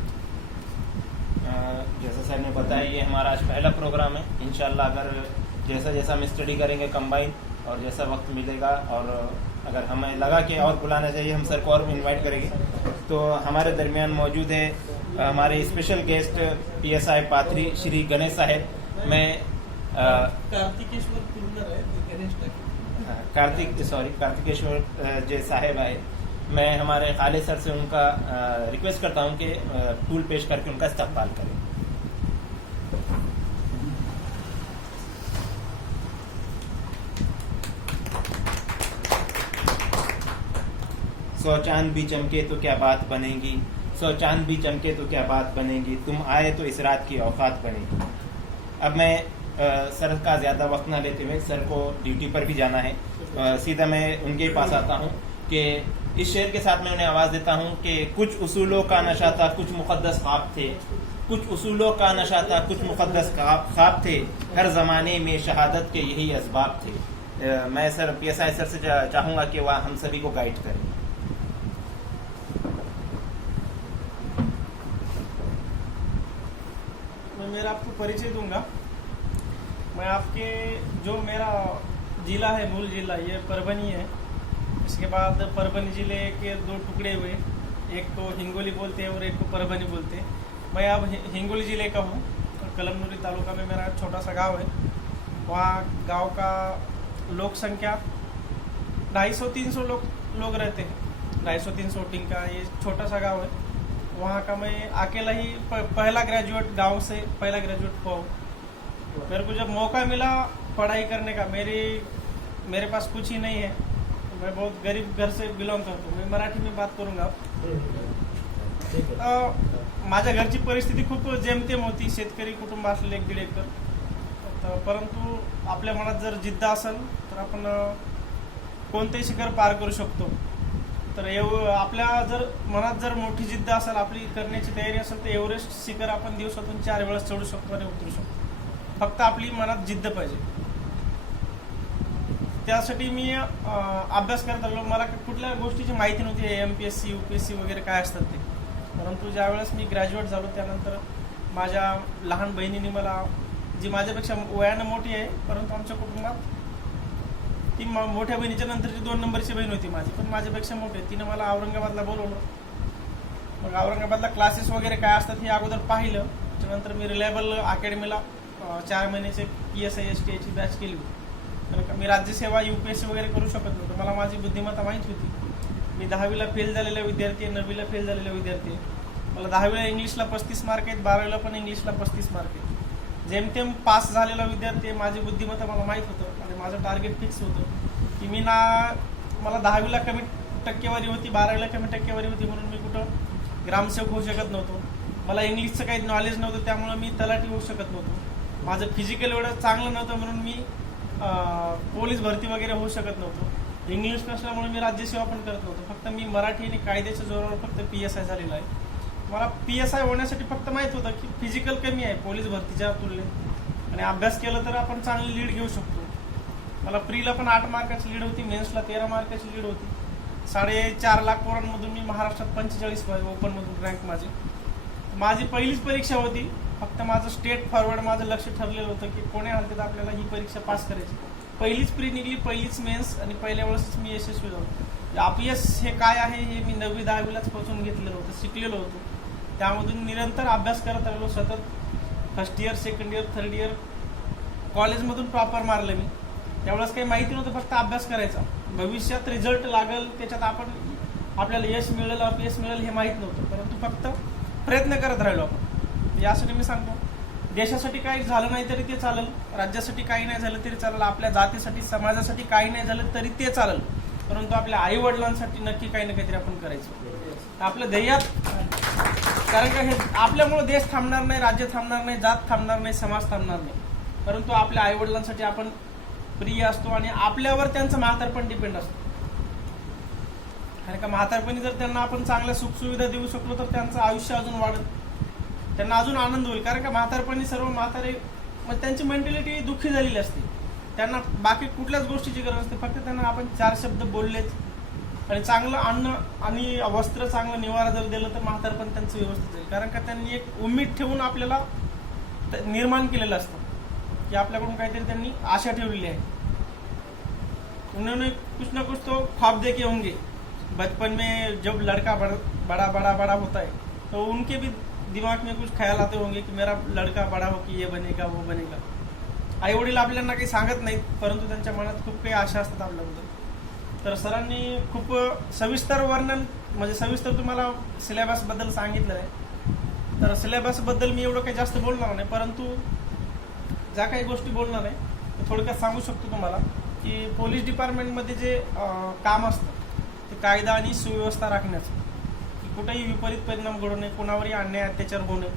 जैसा सर ने बताया, ये हमारा आज पहला प्रोग्राम है. इंशाल्लाह अगर जैसा जैसा हम स्टडी करेंगे कंबाइन, और जैसा वक्त मिलेगा, और अगर हमें लगा कि और बुलाना चाहिए, हम सर को और इनवाइट करेंगे. तो हमारे दरमियान मौजूद है हमारे special guest PSI Pathri Shri Ganesh साहेब. मैं कार्तिकेश्वर जे साहेब आए. मैं हमारे खालिद सर से उनका रिक्वेस्ट करता हूं कि फूल पेश करके उनका इस्तकबाल करें. सौ चांद भी चमके तो क्या बात बनेगी, 100 चांद भी चमके तो क्या बात बनेगी, तुम आए तो इस रात की औकात बनेगी. अब मैं सर का ज़्यादा वक्त ना लेते हुए, सर को ड्यूटी पर भी जाना है, सीधा मैं उनके पास आता हूँ कि इस शेर के साथ मैं उन्हें आवाज़ देता हूँ कि कुछ उसूलों का नशा था, कुछ मुक़द्दस ख्वाब थे. कुछ उसूलों का नशा था, कुछ मुक़द्दस ख्वाब थे, हर ज़माने में शहादत के यही असबाब थे. मैं सर PSI सर से चाहूँगा कि वह हम सभी को गाइड करें. मेरा आपको परिचय दूंगा. मैं आपके जो मेरा जिला है, मूल जिला ये परभनी है. इसके बाद परभनी जिले के 2 टुकड़े हुए, एक को हिंगोली बोलते हैं और एक को परभनी बोलते हैं. मैं अब हिंगोली जिले का हूँ. कलमनुरी तालुका में मेरा छोटा सा गांव है. वहाँ गांव का लोक संख्या 250-300 लोग रहते हैं. 250-300 वोटिंग का ये छोटा सा गाँव है. वहाँ का मैं अकेला ही पहला ग्रेजुएट, गांव से पहला ग्रेजुएट हुआ हूँ. मेरे को जब मौका मिला पढ़ाई करने का, मेरे पास कुछ ही नहीं है. मैं बहुत गरीब घर से बिलोंग करतो. मैं मराठी में बात करूँगा. माझ्या घरची परिस्थिती खूप जेमतेम होती. शेतकरी कुटुंब असलेलं 1-1.5 एकर. परंतु आपल्या मनात जर जिद्द असेल तर आपण कोणतेही शिखर पार करू शकतो. तर आपल्या जर मनात जर मोठी जिद्द असेल, आपली करण्याची तयारी असेल, तर एव्हरेस्ट शिखर आपण दिवसातून 4 वेळा चढू शकतो आणि उतरू शकतो. फक्त आपली मनात जिद्द पाहिजे. त्यासाठी मी अभ्यास करत आलो. मला कुठल्या गोष्टीची माहिती नव्हती, MPSC UPSC वगैरे काय असतात ते. परंतु ज्यावेळेस मी ग्रॅज्युएट झालो त्यानंतर माझ्या लहान बहिणीने मला, जी माझ्यापेक्षा वयानं मोठी आहे, परंतु आमच्या कुटुंबात ती मोठ्या बहिणीच्या नंतरची 2 नंबरची बहीण होती माझी, पण माझ्यापेक्षा मोठी. तिने मला औरंगाबादला बोलवलं. मग औरंगाबादला क्लासेस वगैरे काय असतात हे अगोदर पाहिलं. त्यानंतर मी रिलायबल अकॅडमीला 4 महिन्याचे PSI STIची बॅच केली होती. कारण का मी राज्यसेवा UPSC वगैरे करू शकत नव्हतो. मला माझी बुद्धिमत्ता माहीत होती. मी 10वीला फेल झालेला विद्यार्थी आहे, 9वीला फेल झालेला विद्यार्थी आहे. मला 10वीला इंग्लिशला 35 मार्क आहेत, 12वीला पण इंग्लिशला 35 मार्क आहेत. जेमतेम पास झालेला विद्यार्थी आहे. माझी बुद्धिमत्ता मला माहीत होतं आणि माझं टार्गेट फिक्स होतं की मला 10वीला कमी टक्केवारी होती, 12वीला कमी टक्केवारी होती, म्हणून मी कुठं ग्रामसेवक होऊ शकत नव्हतो. मला इंग्लिशचं काही नॉलेज नव्हतं, त्यामुळे मी तलाठी होऊ शकत नव्हतो. माझं फिजिकल एवढं चांगलं नव्हतं म्हणून मी पोलीस भरती वगैरे होऊ शकत नव्हतो. इंग्लिश नसल्यामुळे मी राज्यसेवा पण करत नव्हतो. फक्त मी मराठी आणि कायद्याच्या जोरावर फक्त PSI झालेला आहे. मला PSI होण्यासाठी फक्त माहीत होतं की फिजिकल कमी आहे पोलीस भरतीच्या तुलनेत, आणि अभ्यास केला तर आपण चांगली लीड घेऊ शकतो. मला प्रीला पण 8 मार्काची लीड होती, मेन्सला 13 मार्काची लीड होती. 4.5 लाख पोरांमधून मी महाराष्ट्रात 45 ओपनमधून रँक माझी पहिलीच परीक्षा होती. फक्त माझं स्टेट फॉरवर्ड माझं लक्ष ठरलेलं होतं की कोण्या हालतीत आपल्याला ही परीक्षा पास करायची. पहिलीच प्री निघली, पहिलीच मेन्स आणि पहिल्या वेळेसच मी यशस्वी झालो. अपयश हे काय आहे हे मी 9वी 10वीलाच पोचून घेतलेलं होतं, शिकलेलो होतो. त्यामधून निरंतर अभ्यास करत राहिलो सतत. First year, second year, third year कॉलेजमधून प्रॉपर मारलं मी. त्यावेळेस काही माहिती नव्हतं, फक्त अभ्यास करायचा. भविष्यात रिझल्ट लागेल त्याच्यात आपल्याला यश मिळेल अपयश मिळेल हे माहीत नव्हतं, परंतु फक्त प्रयत्न करत राहिलो आपण. यासाठी मी सांगतो, देशासाठी काही झालं नाही तरी ते चालेल, राज्यासाठी काही नाही झालं तरी चालेल, आपल्या जातीसाठी समाजासाठी काही नाही झालं तरी ते चालेल, परंतु आपल्या आई वडिलांसाठी नक्की काही ना काहीतरी आपण करायचं आपल्या ध्येयात. कारण का हे आपल्यामुळे देश थांबणार नाही, राज्य थांबणार नाही, जात थांबणार नाही, समाज थांबणार नाही, परंतु आपल्या आई वडिलांसाठी आपण प्रिय असतो आणि आपल्यावर त्यांचं म्हातारपण डिपेंड असतं. कारण का म्हातारपणी जर त्यांना आपण चांगल्या सुखसुविधा देऊ शकलो तर त्यांचं आयुष्य अजून वाढत, त्यांना अजून आनंद होईल. कारण का म्हातारपणी सर्व म्हातारे त्यांची मेंटॅलिटी दुःखी झालेली असते, त्यांना बाकी कुठल्याच गोष्टीची गरज असते, फक्त त्यांना आपण 4 शब्द बोललेच आणि चांगलं अन्न आणि वस्त्र, चांगलं निवारा जर दिलं तर म्हातारपण त्यांचं व्यवस्थित जाईल. कारण का त्यांनी एक उम्मीद ठेवून आपल्याला निर्माण केलेलं असतं कि आपल्याकडून काहीतरी त्यांनी आशा ठेवलेली आहे. उन्होंने कुछ ना कुछ तो ख्वाब देके होंगे. बचपन में जब लड़का बड़ा होता है तो उनके भी दिमाग में कुछ ख्याल आते होंगे कि मेरा लड़का बड़ा हो कि ये बनेगा वो बनेगा. आई वडील आपल्याला काही सांगत नाहीत, परंतु त्यांच्या मनात खूप काही आशा असतात आपल्याबद्दल. तर सरांनी खूप सविस्तर वर्णन म्हणजे सविस्तर तुम्हाला सिलेबसबद्दल सांगितलं आहे. तर सिलेबसबद्दल मी एवढं काही जास्त बोलणार नाही, परंतु ज्या काही गोष्टी बोलणार आहे ते थोडक्यात सांगू शकतो तुम्हाला की पोलीस डिपार्टमेंटमध्ये जे काम असतं ते कायदा आणि सुव्यवस्था राखण्याचं, की कुठेही विपरीत परिणाम घडू नये, कोणावरही अन्याय अत्याचार होऊ नये.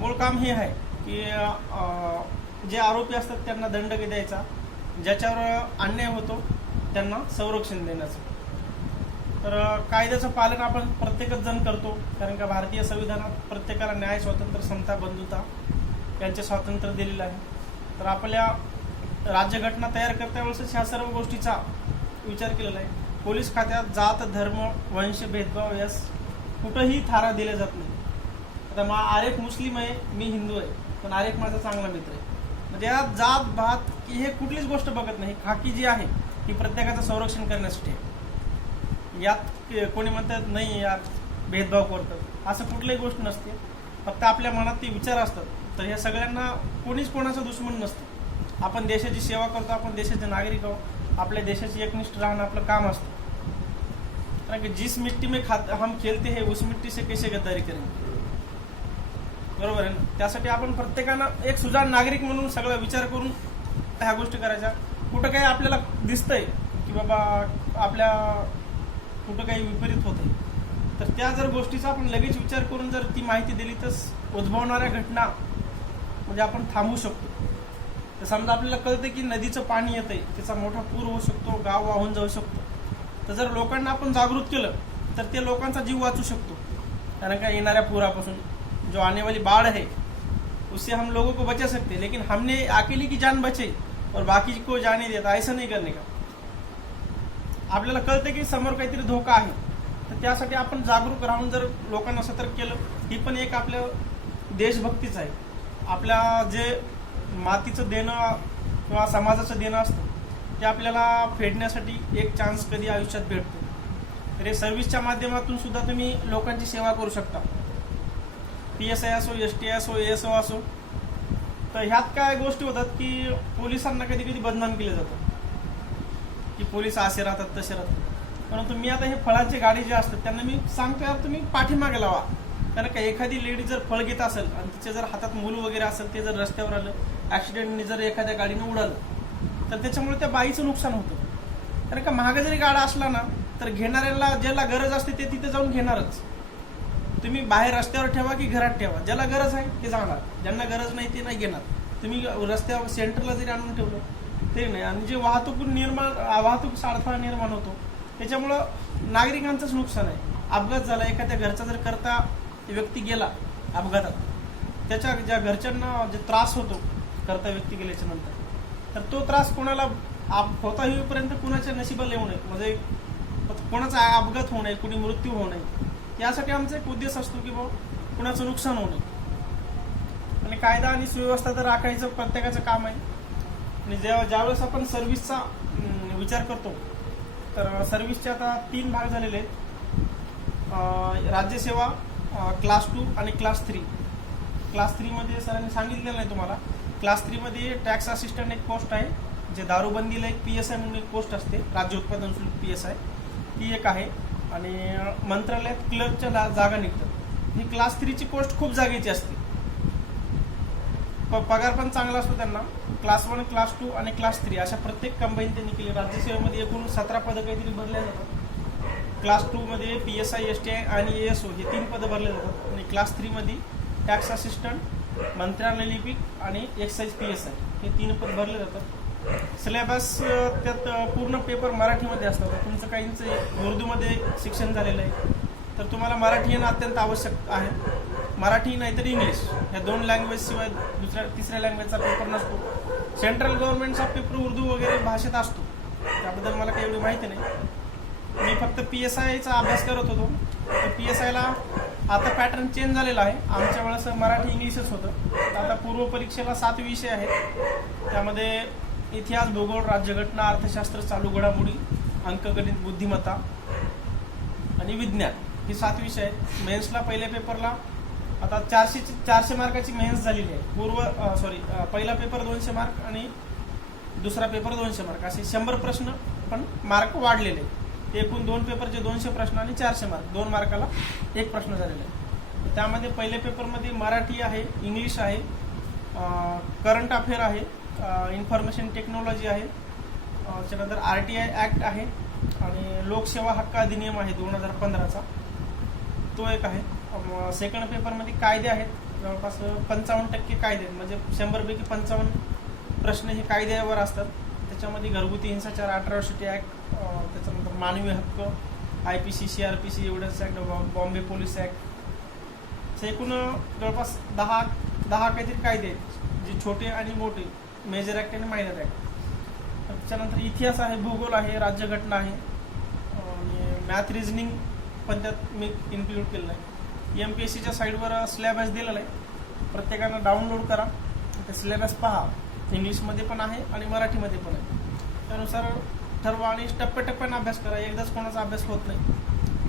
मूळ काम हे आहे की जे आरोपी असतात त्यांना दंड द्यायचा, ज्याच्यावर अन्याय होतो त्यांना संरक्षण देण्याचं. तर कायद्याचं पालन आपण प्रत्येकच जण करतो, कारण का भारतीय संविधानात प्रत्येकाला न्याय, स्वातंत्र्य, समता, बंधुता यांचे स्वातंत्र्य दिलेलं आहे. तर आपल्या राज्यघटना तयार करता वेळेसच ह्या सर्व गोष्टीचा विचार केलेला आहे. पोलीस खात्यात जात, धर्म, वंश भेदभाव यास कुठंही थारा दिला जात नाही. आता आरेफ मुस्लिम आहे, मी हिंदू आहे, पण आरेफ माझा चांगला मित्र आहे. म्हणजे या जात भात की हे कुठलीच गोष्ट बघत नाही. खाकी जी आहे ती प्रत्येकाचं संरक्षण करण्यासाठी आहे. यात कोणी म्हणतात नाही यार भेदभाव करतात, असं कुठलीही गोष्ट नसते. फक्त आपल्या मनात ते विचार असतात. तर ह्या सगळ्यांना कोणीच कोणाचं दुश्मन नसतं. आपण देशाची सेवा करतो, आपण देशाचे नागरिक आहोत, आपल्या देशाची एकनिष्ठ राहणं आपलं काम असतं. कारण की जिस मिट्टी में हम खेलते हैं उस मिट्टी से कैसे गद्दारी करेंगे, बरोबर आहे ना. त्यासाठी आपण प्रत्येकानं एक सुजाण नागरिक म्हणून सगळा विचार करून ह्या गोष्टी करायच्या. कुठं काही आपल्याला दिसतंय की बाबा आपल्या कुठं काही विपरीत होतंय, तर त्या जर गोष्टीचा आपण लगेच विचार करून जर ती माहिती दिली तर उद्भवणाऱ्या घटना म्हणजे आपण थांबवू शकतो. तर समजा आपल्याला कळतं की नदीचं पाणी येतंय, त्याचा मोठा पूर होऊ शकतो, गाव वाहून जाऊ शकतो. तर जर लोकांना आपण जागृत केलं तर ते लोकांचा जीव वाचू शकतो. कारण का येणाऱ्या पुरापासून जो आने वाली बाढ़ है उससे हम लोगों को बचा सकते हैं, लेकिन हमने अकेले की जान बचाई और बाकी को जाने देता, ऐसा नहीं करने का. आपल्याला कळतं की समोर काहीतरी धोका आहे, तर त्यासाठी आपण जागरूक राहून जर लोकांना सतर्क केलं, ही पण एक आपल्या देशभक्तीच आहे. आपल्या जे मातीचं देणं किंवा समाजाचं देणं असतं ते आपल्याला फेडण्यासाठी एक चान्स कधी आयुष्यात भेटतो. तर हे सर्व्हिसच्या माध्यमातून सुद्धा तुम्ही लोकांची सेवा करू शकता. PSI असो, STI असो, ASO असो. तर ह्यात काय गोष्टी होतात की पोलिसांना कधी कधी बदनाम केलं जातं की पोलीस असे राहतात तसे राहतात. परंतु मी आता हे फळांची गाडी जे असतात त्यांना मी सांगतो यार तुम्ही पाठीमागे लावा. कारण का एखादी लेडी जर फळ घेत असेल आणि तिच्या जर हातात मूल वगैरे असेल, ते जर रस्त्यावर आलं, ॲक्सिडेंटने जर एखाद्या गाडीनं उडालं तर त्याच्यामुळे त्या बाईचं नुकसान होतं. कारण का महाग जरी गाडा असला ना तर घेणाऱ्याला ज्याला गरज असते ते तिथे जाऊन घेणारच. तुम्ही बाहेर रस्त्यावर ठेवा की घरात ठेवा, ज्याला गरज आहे ते जाणार, ज्यांना गरज नाही ते नाही घेणार. तुम्ही रस्त्यावर सेंटरला जरी आणून ठेवलं ते नाही. आणि जे वाहतूक अडथळा निर्माण होतो त्याच्यामुळं नागरिकांचंच नुकसान आहे. अपघात झाला, एखाद्या घरचा जर करता व्यक्ती गेला अपघातात, त्याच्या ज्या घरच्यांना जे त्रास होतो करता व्यक्ती गेल्याच्या नंतर, तर तो त्रास कोणाला होता होईपर्यंत कुणाच्या नशिबाला येऊ नये, म्हणजे कोणाचा अपघात होऊ नये, कुणी मृत्यू होऊ नये, यासाठी आमचा एक उद्देश असतो की बाबा कुणाचं नुकसान होऊ नये. आणि कायदा आणि सुव्यवस्था तर राखायचं प्रत्येकाचं काम आहे. आणि ज्यावेळेस आपण सर्व्हिसचा विचार करतो तर सर्व्हिसचे आता 3 भाग झालेले आहेत. राज्यसेवा, क्लास 2 आणि क्लास 3. क्लास 3 मध्ये सरांनी सांगितलेलं नाही तुम्हाला. क्लास 3 मध्ये टॅक्स असिस्टंट एक पोस्ट आहे, जे दारूबंदीला एक PSI म्हणून एक पोस्ट असते, राज्य उत्पादन शुल्क PSI, ती एक आहे. आणि मंत्रालयात क्लर्कच्या जागा निघतात. ही क्लास 3 ची पोस्ट खूप जागेची असते, पगार पण चांगला असतो त्यांना. क्लास 1, क्लास 2 आणि क्लास 3 अशा प्रत्येक कंबाईन त्यांनी केली. राज्यसेवेमध्ये एकूण 17 पदं काहीतरी भरल्या जातात. क्लास 2 मध्ये PSI, STI आणि ASO हे 3 पदं भरले जातात. आणि क्लास 3 मध्ये टॅक्स असिस्टंट, मंत्रालय लिपिक आणि एक्साईज PSI हे 3 पद भरले जातात. सिलेबस त्यात पूर्ण पेपर मराठीमध्ये असतात. तुमचं काहींचं उर्दूमध्ये शिक्षण झालेलं आहे, तर तुम्हाला मराठी येणं अत्यंत आवश्यक आहे. मराठी नाहीतर इंग्लिश ह्या 2 लँग्वेज शिवाय तिसऱ्या लँग्वेजचा पेपर नसतो. सेंट्रल गव्हर्नमेंटचा पेपर उर्दू वगैरे भाषेत असतो, त्याबद्दल मला काही एवढी माहिती नाही. मी फक्त PSIचा अभ्यास करत होतो. PSIला आता पॅटर्न चेंज झालेला आहे. आमच्या वेळेस मराठी इंग्लिशच होतं. आता पूर्व परीक्षेला 7 विषय आहेत. त्यामध्ये इतिहास, भूगोल, राज्यघटना, अर्थशास्त्र, चालू घडामोडी, अंकगणित, बुद्धिमत्ता आणि विज्ञान हे 7 विषय आहेत. मेन्सला पहिल्या पेपरला आता 400 मार्काची मेन्स झालेली आहे. पहिला पेपर 200 मार्क आणि दुसरा पेपर 200 मार्क, असे 100 प्रश्न पण मार्क वाढलेले आहेत. एकूण 2 पेपरचे 200 प्रश्न आणि 400 मार्क, 2 मार्काला 1 प्रश्न झालेला आहे. त्यामध्ये पहिल्या पेपरमध्ये मराठी आहे, इंग्लिश आहे, करंट अफेअर आहे, इन्फॉर्मेशन टेक्नॉलॉजी आहे, त्यानंतर RTI ॲक्ट आहे आणि लोकसेवा हक्क अधिनियम आहे 2015चा, तो एक आहे. सेकंड पेपरमध्ये कायदे आहेत, जवळपास 55% कायदे, म्हणजे 100 पैकी 55 प्रश्न हे कायद्यावर असतात. त्याच्यामध्ये घरगुती हिंसाचार, 1860 ॲक्ट, त्याच्यानंतर मानवी हक्क, IPC, CRPC, evidence act, Bombay police act, एकूण जवळपास 10 काहीतरी कायदे आहेत, जे छोटे आणि मोठे, मेजर ॲक्ट आणि मायनर ॲक्ट. त्याच्यानंतर इतिहास आहे, भूगोल आहे, राज्यघटना आहे आणि मॅथ रिझनिंग पण त्यात मी इन्क्लूड केलेलं आहे. MPSCच्या साईडवर सिलेबस दिलेला आहे, प्रत्येकानं डाउनलोड करा, ते सिलेबस पहा. इंग्लिशमध्ये पण आहे आणि मराठीमध्ये पण आहे. त्यानुसार ठरवा आणि टप्प्याटप्प्यानं अभ्यास करा. एकदाच कोणाचा अभ्यास होत नाही.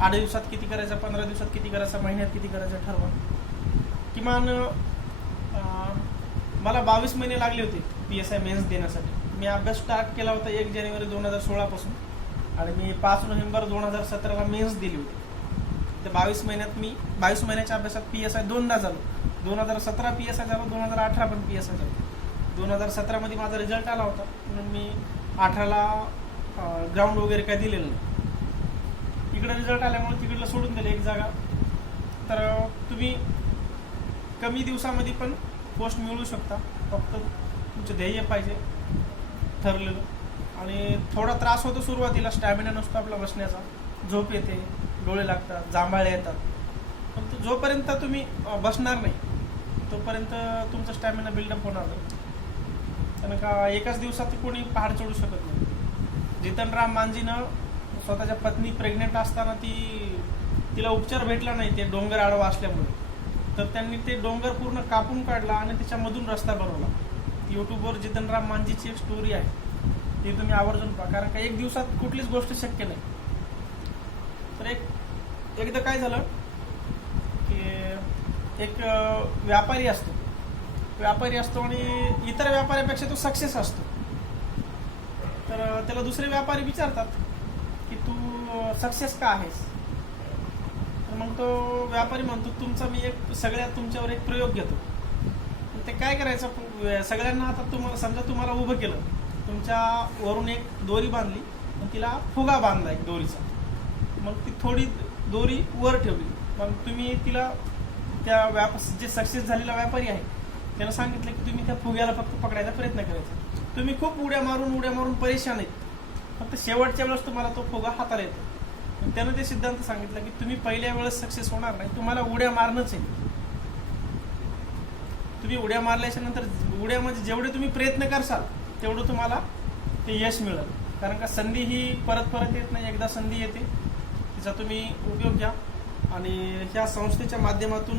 8 दिवसात किती करायचा, 15 दिवसात किती करायचा, महिन्यात किती करायचं ठरवा. किमान मला 22 महिने लागले होते PSI मेन्स देण्यासाठी. मी अभ्यास स्टार्ट केला होता 1 जानेवारी 2016 पासून आणि मी 5 नोव्हेंबर 2017ला मेन्स दिली होती. तर 22 महिन्याच्या अभ्यासात PSI 2दा झालो. 2017 PSI झालो, 2018 पण PSI झालो. 2017 मध्ये माझा रिझल्ट आला होता, म्हणून मी 18ला ग्राउंड वगैरे काही दिलेलं नाही. इकडे रिझल्ट आल्यामुळे तिकडलं सोडून दिलं एक जागा. तर तुम्ही कमी दिवसामध्ये पण पोस्ट मिळवू शकता, फक्त तुमचं ध्येय पाहिजे ठरलेलं. आणि थोडा त्रास होतो सुरुवातीला, स्टॅमिना नसतो आपला बसण्याचा, झोप येते, डोळे लागतात, जांभळे येतात. पण जोपर्यंत तुम्ही बसणार नाही तोपर्यंत तुमचा स्टॅमिना बिल्डअप होणार नाही. कारण का एकाच दिवसात कोणी पहाड चढू शकत नाही. जितनराम मांझीनं स्वतःच्या पत्नी प्रेग्नेंट असताना तिला उपचार भेटला नाही, ते डोंगर आडवा असल्यामुळे, तर त्यांनी ते डोंगर पूर्ण कापून काढला आणि त्याच्यामधून रस्ता बनवला. यूट्यूबवर जितनराम मांझीची एक स्टोरी आहे, ती तुम्ही आवर्जून पहा. कारण का एक दिवसात कुठलीच गोष्ट शक्य नाही. तर एकदा काय झालं की एक व्यापारी असतो आणि इतर व्यापाऱ्यापेक्षा तो सक्सेस असतो. तर त्याला दुसरे व्यापारी विचारतात की तू सक्सेस का आहेस. तर मग तो व्यापारी म्हणतो, तुमच्यावर एक प्रयोग घेतो. ते काय करायचं, सगळ्यांना आता तुम्हाला उभं केलं, तुमच्या वरून एक दोरी बांधली आणि तिला फुगा बांधला एक दोरीचा. मग ती थोडी दोरी वर ठेवली. मग तुम्ही तिला जे सक्सेस झालेला व्यापारी आहे त्यानं सांगितलं की तुम्ही त्या फुग्याला फक्त पकडायचा प्रयत्न करायचा. तुम्ही खूप उड्या मारून परेशान आहेत, फक्त शेवटच्या वेळेस तुम्हाला तो फुगा हाताला येतो. त्यानं ते सिद्धांत सांगितलं की तुम्ही पहिल्या वेळेस सक्सेस होणार नाही, तुम्हाला उड्या मारणंच आहे. तुम्ही उड्या मारल्याच्या नंतर उड्यामध्ये जेवढे तुम्ही प्रयत्न करसाल तेवढं तुम्हाला ते यश मिळेल. कारण का संधी ही परत परत येत नाही, एकदा संधी येते तिचा तुम्ही उपयोग घ्या. आणि ह्या संस्थेच्या माध्यमातून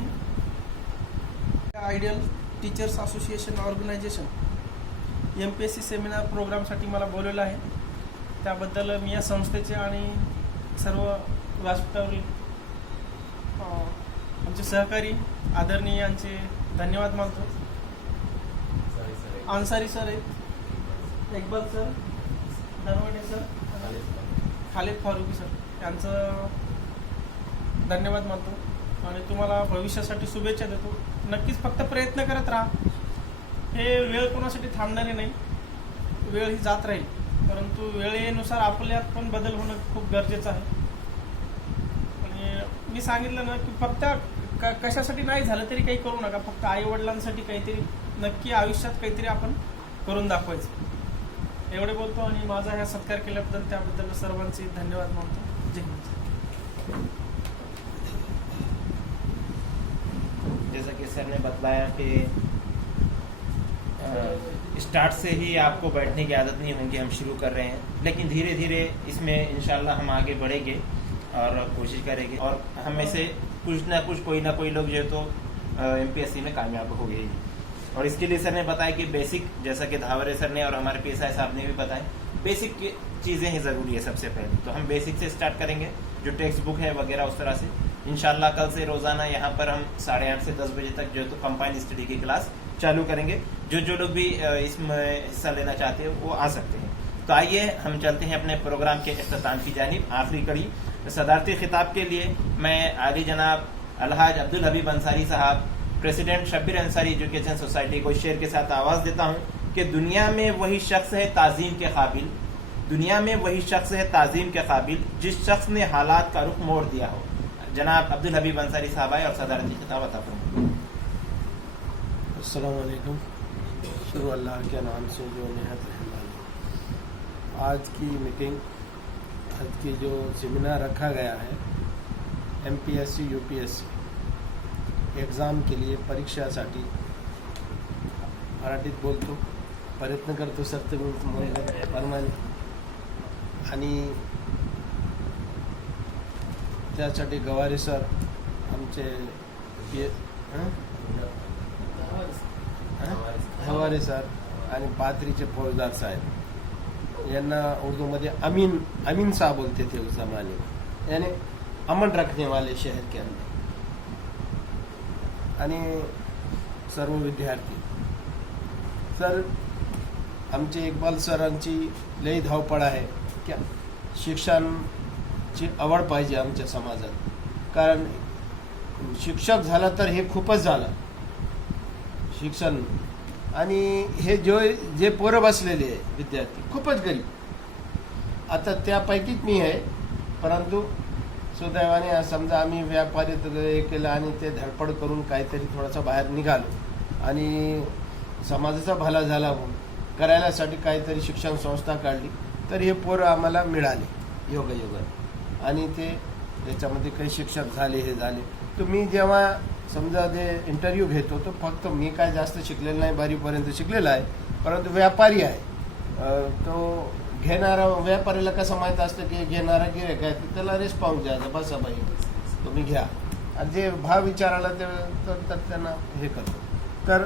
ideal teachers association organisation MPSC seminar प्रोग्रामसाठी मला बोलवलं आहे. त्याबद्दल मी या संस्थेचे आणि सर्व व्यासपीठावरील आमचे सहकारी आदरणीय यांचे धन्यवाद मानतो. अन्सारी सर आहेत, Iqbal sir, Dhanawade sir, Khalid Farooqui sir यांचं धन्यवाद मानतो. आणि तुम्हाला भविष्यासाठी शुभेच्छा देतो. नक्कीच फक्त प्रयत्न करत राहा. हे वेळ कोणासाठी थांबणारे नाही, वेळ ही जात राहील, परंतु वेळेनुसार आपल्यात पण बदल होणं खूप गरजेचं आहे. आणि मी सांगितलं ना की फक्त कशासाठी नाही झालं तरी काही करू नका, फक्त आई वडिलांसाठी काहीतरी नक्की आयुष्यात काहीतरी आपण करून दाखवायचं. एवढे बोलतो आणि माझा ह्या सत्कार केल्याबद्दल त्याबद्दल सर्वांचे धन्यवाद मानतो. जय हिंद. जैसा कि सर ने बतलाया कि स्टार्ट से ही आपको बैठने की आदत नहीं होगी, हम शुरू कर रहे हैं, लेकिन धीरे धीरे इसमें इंशाल्लाह हम आगे बढ़ेंगे और कोशिश करेंगे. और हम में से कुछ ना कुछ कोई ना कोई लोग जो है तो MPSC में कामयाब हो गए. और इसके लिए सर ने बताया कि बेसिक, जैसा कि धावरे सर ने और हमारे PSI साहब ने भी बताया, बेसिक चीज़ें ही ज़रूरी है सबसे पहले. तो हम बेसिक से स्टार्ट करेंगे, जो टेक्स्ट बुक है वगैरह उस तरह से. इंशाल्लाह कल से रोज़ाना यहाँ पर हम 8:30 से 10 बजे तक जो है तो कंबाइंड स्टडी की क्लास चालू करेंगे. जो लोग भी इसमें हिस्सा लेना चाहते हैं वो आ सकते हैं. तो आइए हम चलते हैं अपने प्रोग्राम के इख्तिताम की जानिब. आखिरी कड़ी सदारती खिताब के लिए मैं आली जनाब अलहाज अब्दुल हबीब अंसारी साहब, president Shabbir Ansari education society को शेर के साथ आवाज़ देता हूँ कि दुनिया में वही शख्स है ताज़ीम के काबिल, दुनिया में वही शख्स है ताज़ीम के काबिल जिस शख्स ने हालात का रुख मोड़ दिया हो. जनाब अब्दुल हबीब अंसारी साहब आए और सदारती खिताब अता फरमाएं. अस्सलाम वालेकुम. शुरू अल्लाह के नाम से जो निहायत रहम वाला. आज की मीटिंग, आज की जो सेमिनार रखा गया है MPSC UPSC एक्झाम के लिए परीक्षासाठी, मराठीत बोलतो, प्रयत्न करतो सत्य प्रमाणे. आणि त्यासाठी गवारे सर, आमचे हवारे सर आणि पाथरीचे फौजदार साहेब यांना उर्दूमध्ये अमीन साहब बोलते थे उस जमाने में, यानी अमन रखने वाले शहर के अंदर. आणि सर्व विद्यार्थी सर, आमचे इक्बाल सरांची लई धावपळ आहे की शिक्षणाची आवड पाहिजे आमच्या समाजात. कारण शिक्षक झाला तर हे खूपच झालं शिक्षण. आणि हे जे पोरं बसलेले आहे विद्यार्थी खूपच गरीब. आता त्यापैकीच मी आहे, परंतु सुदैवाने समजा आम्ही व्यापारीत हे केलं आणि ते धडपड करून काहीतरी थोडासा बाहेर निघालो आणि समाजाचा भला झाला करायलासाठी काहीतरी शिक्षण संस्था काढली, तर हे पोरं आम्हाला मिळाले योगायोगाने. आणि ते त्याच्यामध्ये काही शिक्षक झाले, हे झाले. तर मी जेव्हा समजा ते इंटरव्ह्यू घेतो तो फक्त मी काय जास्त शिकलेलं नाही, 12वीपर्यंत शिकलेला आहे, परंतु व्यापारी आहे. तो घेणारा व्यापारीला कसं माहीत असतं की घेणारा गिऱ्हाईक आहे, तर त्याला रिस्पॉन्स द्यायचा, बसा बाई तुम्ही घ्या. आणि जे भाव विचारायला ते तर त्यांना हे करतो. तर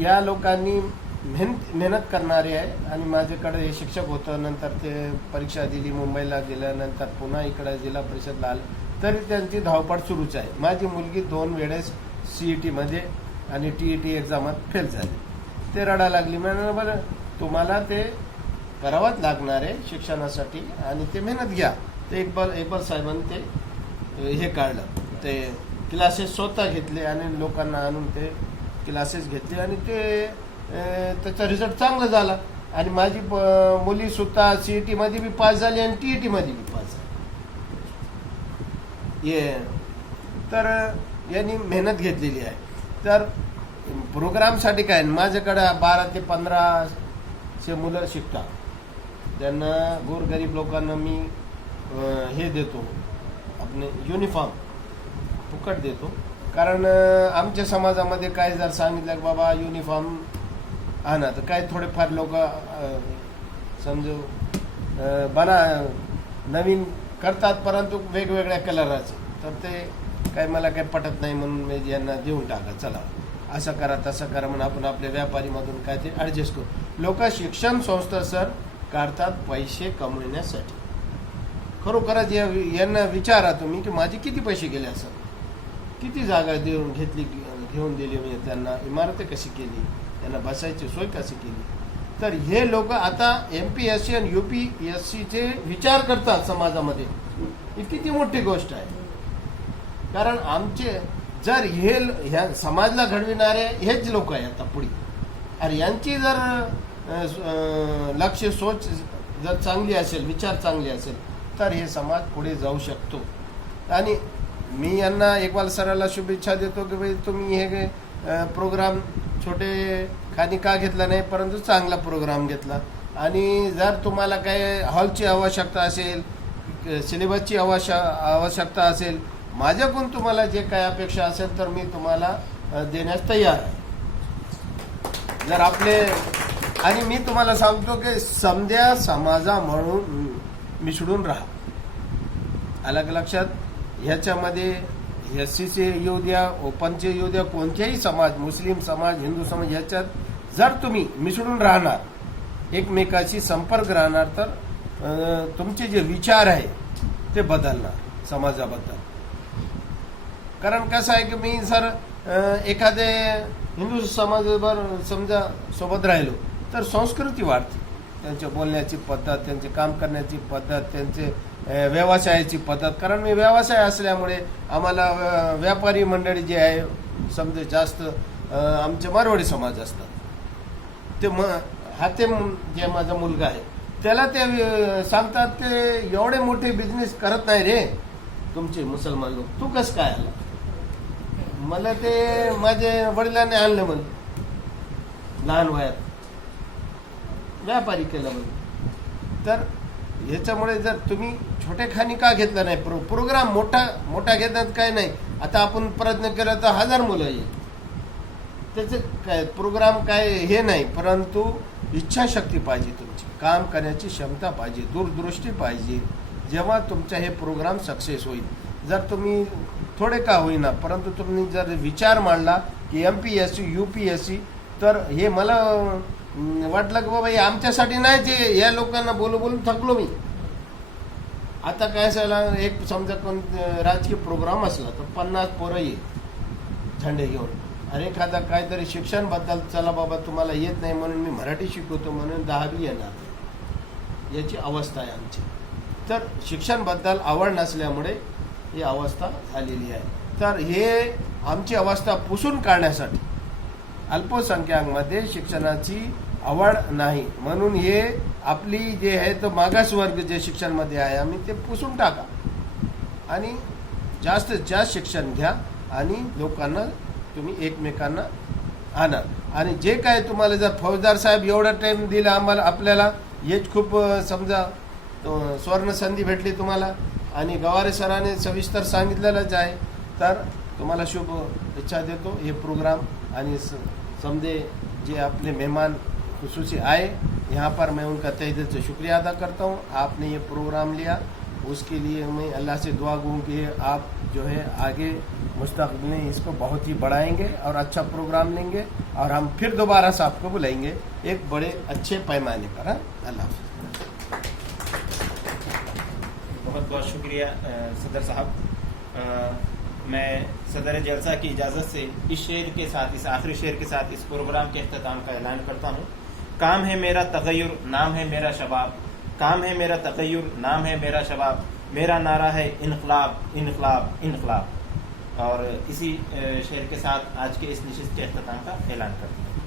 या लोकांनी मेहनत करणारे आहे. आणि माझ्याकडे हे शिक्षक होतं, नंतर ते परीक्षा दिली, मुंबईला गेल्यानंतर पुन्हा इकडे जिल्हा परिषदला आलं, तरी त्यांची धावपळ सुरूच आहे. माझी मुलगी 2 वेळेस CET आणि TET एक्झामात फेल झाली. ते रडा लागली. म्हणून बरं तुम्हाला ते करावंच लागणार आहे शिक्षणासाठी आणि ते मेहनत घ्या. ते इक्बाल साहेबांनी ते हे काढलं, ते क्लासेस स्वतः घेतले आणि लोकांना आणून ते क्लासेस घेतले आणि ते त्याचा रिझल्ट चांगला झाला. आणि माझी मुली सुद्धा CET बी पास झाली आणि TET बी पास झाली. तर यांनी मेहनत घेतलेली आहे. तर प्रोग्रामसाठी काय, माझ्याकडे 12 ते 15 मुलं शिकतात. त्यांना गोरगरीब लोकांना मी हे देतो, आपले युनिफॉर्म फुकट देतो. कारण आमच्या समाजामध्ये काय जर सांगितलं की बाबा युनिफॉर्म ना तर काय थोडेफार लोक समजू बना नवीन करतात, परंतु वेगवेगळ्या कलराचे, तर ते काय मला काय पटत नाही म्हणून मी यांना देऊन टाका, चला असं करा तसं करा म्हणून आपण आपल्या व्यापारीमधून काय ते ॲडजस्ट करू. लोक शिक्षण संस्था सर काढतात पैसे कमविण्यासाठी. खरोखरच यांना विचारा तुम्ही की माझे किती पैसे गेले असं, किती जागा घेऊन दिली मी त्यांना, इमारती कशी केली, त्यांना बसायची सोय कशी केली. तर हे लोक आता MPSC आणि UPSCचे विचार करतात समाजामध्ये. ही किती मोठी गोष्ट आहे. कारण आमचे जर ह्या समाजला घडविणारे हेच लोक आहे आता पुढे, आणि यांची जर लक्ष सोच जर चांगली असेल, विचार चांगले असेल, तर हे समाज पुढे जाऊ शकतो. आणि मी यांना इक्बाल सराला शुभेच्छा देतो की भाई तुम्ही हे प्रोग्राम छोटे खाणी का घेतला नाही, परंतु चांगला प्रोग्राम घेतला. आणि जर तुम्हाला काही हॉलची आवश्यकता असेल, सिलेबसची आवश्यकता असेल, माझ्याकडून तुम्हाला जे काय अपेक्षा असेल तर मी तुम्हाला देण्यास तयार आहे. जर आपले आणि मी तुम्हाला सांगतो की समध्या समाजा म्हणून मिसळून राहा. अलग लक्षात, ह्याच्यामध्ये SCचे येऊ द्या, ओपनचे येऊ द्या, कोणत्याही समाज, मुस्लिम समाज, हिंदू समाज, ह्याच्यात जर तुम्ही मिसळून राहणार, एकमेकाशी संपर्क राहणार, तर तुमचे जे विचार आहे ते बदलणार समाजाबद्दल. कारण कसं आहे की मी जर एखादे हिंदू समाजाबरोबर समजा सोबत राहिलो तर संस्कृती वाढते, त्यांच्या बोलण्याची पद्धत, त्यांचे काम करण्याची पद्धत, त्यांचे व्यवसायाची पद्धत. कारण मी व्यवसाय असल्यामुळे आम्हाला व्यापारी मंडळी जे आहे समजा जास्त आमचे मारवाडी समाज असतात. ते हातेम जे माझा मुलगा आहे त्याला ते सांगतात ते एवढे मोठे बिझनेस करत नाही रे तुमचे मुसलमान लोक, तू कसं काय आला. मला ते माझ्या वडिलांनी आणलं म्हणून, लहान वयात व्यापारी केलं म्हणून. तर ह्याच्यामुळे जर तुम्ही छोट्या खाणी का घेतला नाही, प्रोग्राम मोठा घेतात काय नाही. आता आपण प्रयत्न केला तर 1000 मुलं येईल, त्याचे काय प्रोग्राम काय हे नाही, परंतु इच्छाशक्ती पाहिजे, तुमची काम करण्याची क्षमता पाहिजे, दूरदृष्टी पाहिजे. जेव्हा तुमचा हे प्रोग्राम सक्सेस होईल, जर तुम्ही थोडे का होईना परंतु तुम्ही जर विचार मांडला की MPSC UPSC, तर हे मला वाटलं की बाबा हे आमच्यासाठी नाही, ते या लोकांना बोलून थकलो मी. आता काय झाला, एक समजा कोण राजकीय प्रोग्राम असला तर 50 पोरं येईल झेंडे घेऊन, आणि एखादा काहीतरी शिक्षण बद्दल, चला बाबा तुम्हाला येत नाही म्हणून मी मराठी शिकवतो म्हणून 10 येणार. याची अवस्था आहे आमची. तर शिक्षणबद्दल आवड नसल्यामुळे ही अवस्था झालेली आहे. तर हे आमची अवस्था पुसून काढण्यासाठी अल्पसंख्याकांमध्ये शिक्षणाची आवड नाही म्हणून हे आपली जे आहे तो मागासवर्ग जे शिक्षणामध्ये आहे आम्ही ते पुसून टाका आणि जास्तीत जास्त शिक्षण घ्या आणि लोकांना तुम्ही एकमेकांना आणा. आणि जे काय तुम्हाला जर फौजदार साहेब एवढा टाइम दिला आम्हाला, आपल्याला हेच खूप समजा स्वर्ण संधी भेटली तुम्हाला, आणि गवारे सरांनी सविस्तर सांगितलेलंच आहे. तर तुम्हाला शुभ इच्छा देतो. ये प्रोग्राम आणि समझे जे अपने मेहमान खुसूसी आए यहाँ पर, मैं उनका तहे दिल से शुक्रिया अदा करता हूँ. आपने ये प्रोग्राम लिया, उसके लिए मैं अल्लाह से दुआ करूँ कि आप जो है आगे मुस्तक़बिल में इसको बहुत ही बढ़ाएंगे और अच्छा प्रोग्राम लेंगे, और हम फिर दोबारा से आपको बुलाएंगे एक बड़े अच्छे पैमाने पर. अल्लाह हाफ़िज़. बहुत बहुत शुक्रिया सदर साहब. मैं सदर जलसा की इजाज़त से इस शेर के साथ, इस आखिरी शेर के साथ इस प्रोग्राम के अख्ताम का ऐलान करता हूँ. काम है मेरा तगय्युर, नाम है मेरा शबाब. काम है मेरा तगय्युर, नाम है मेरा शबाब. मेरा नारा है इनकलाब इनकलाब इनकलाब. और इसी शेर के साथ आज के इस नशिस्त के अख्ताम का ऐलान करता हूँ.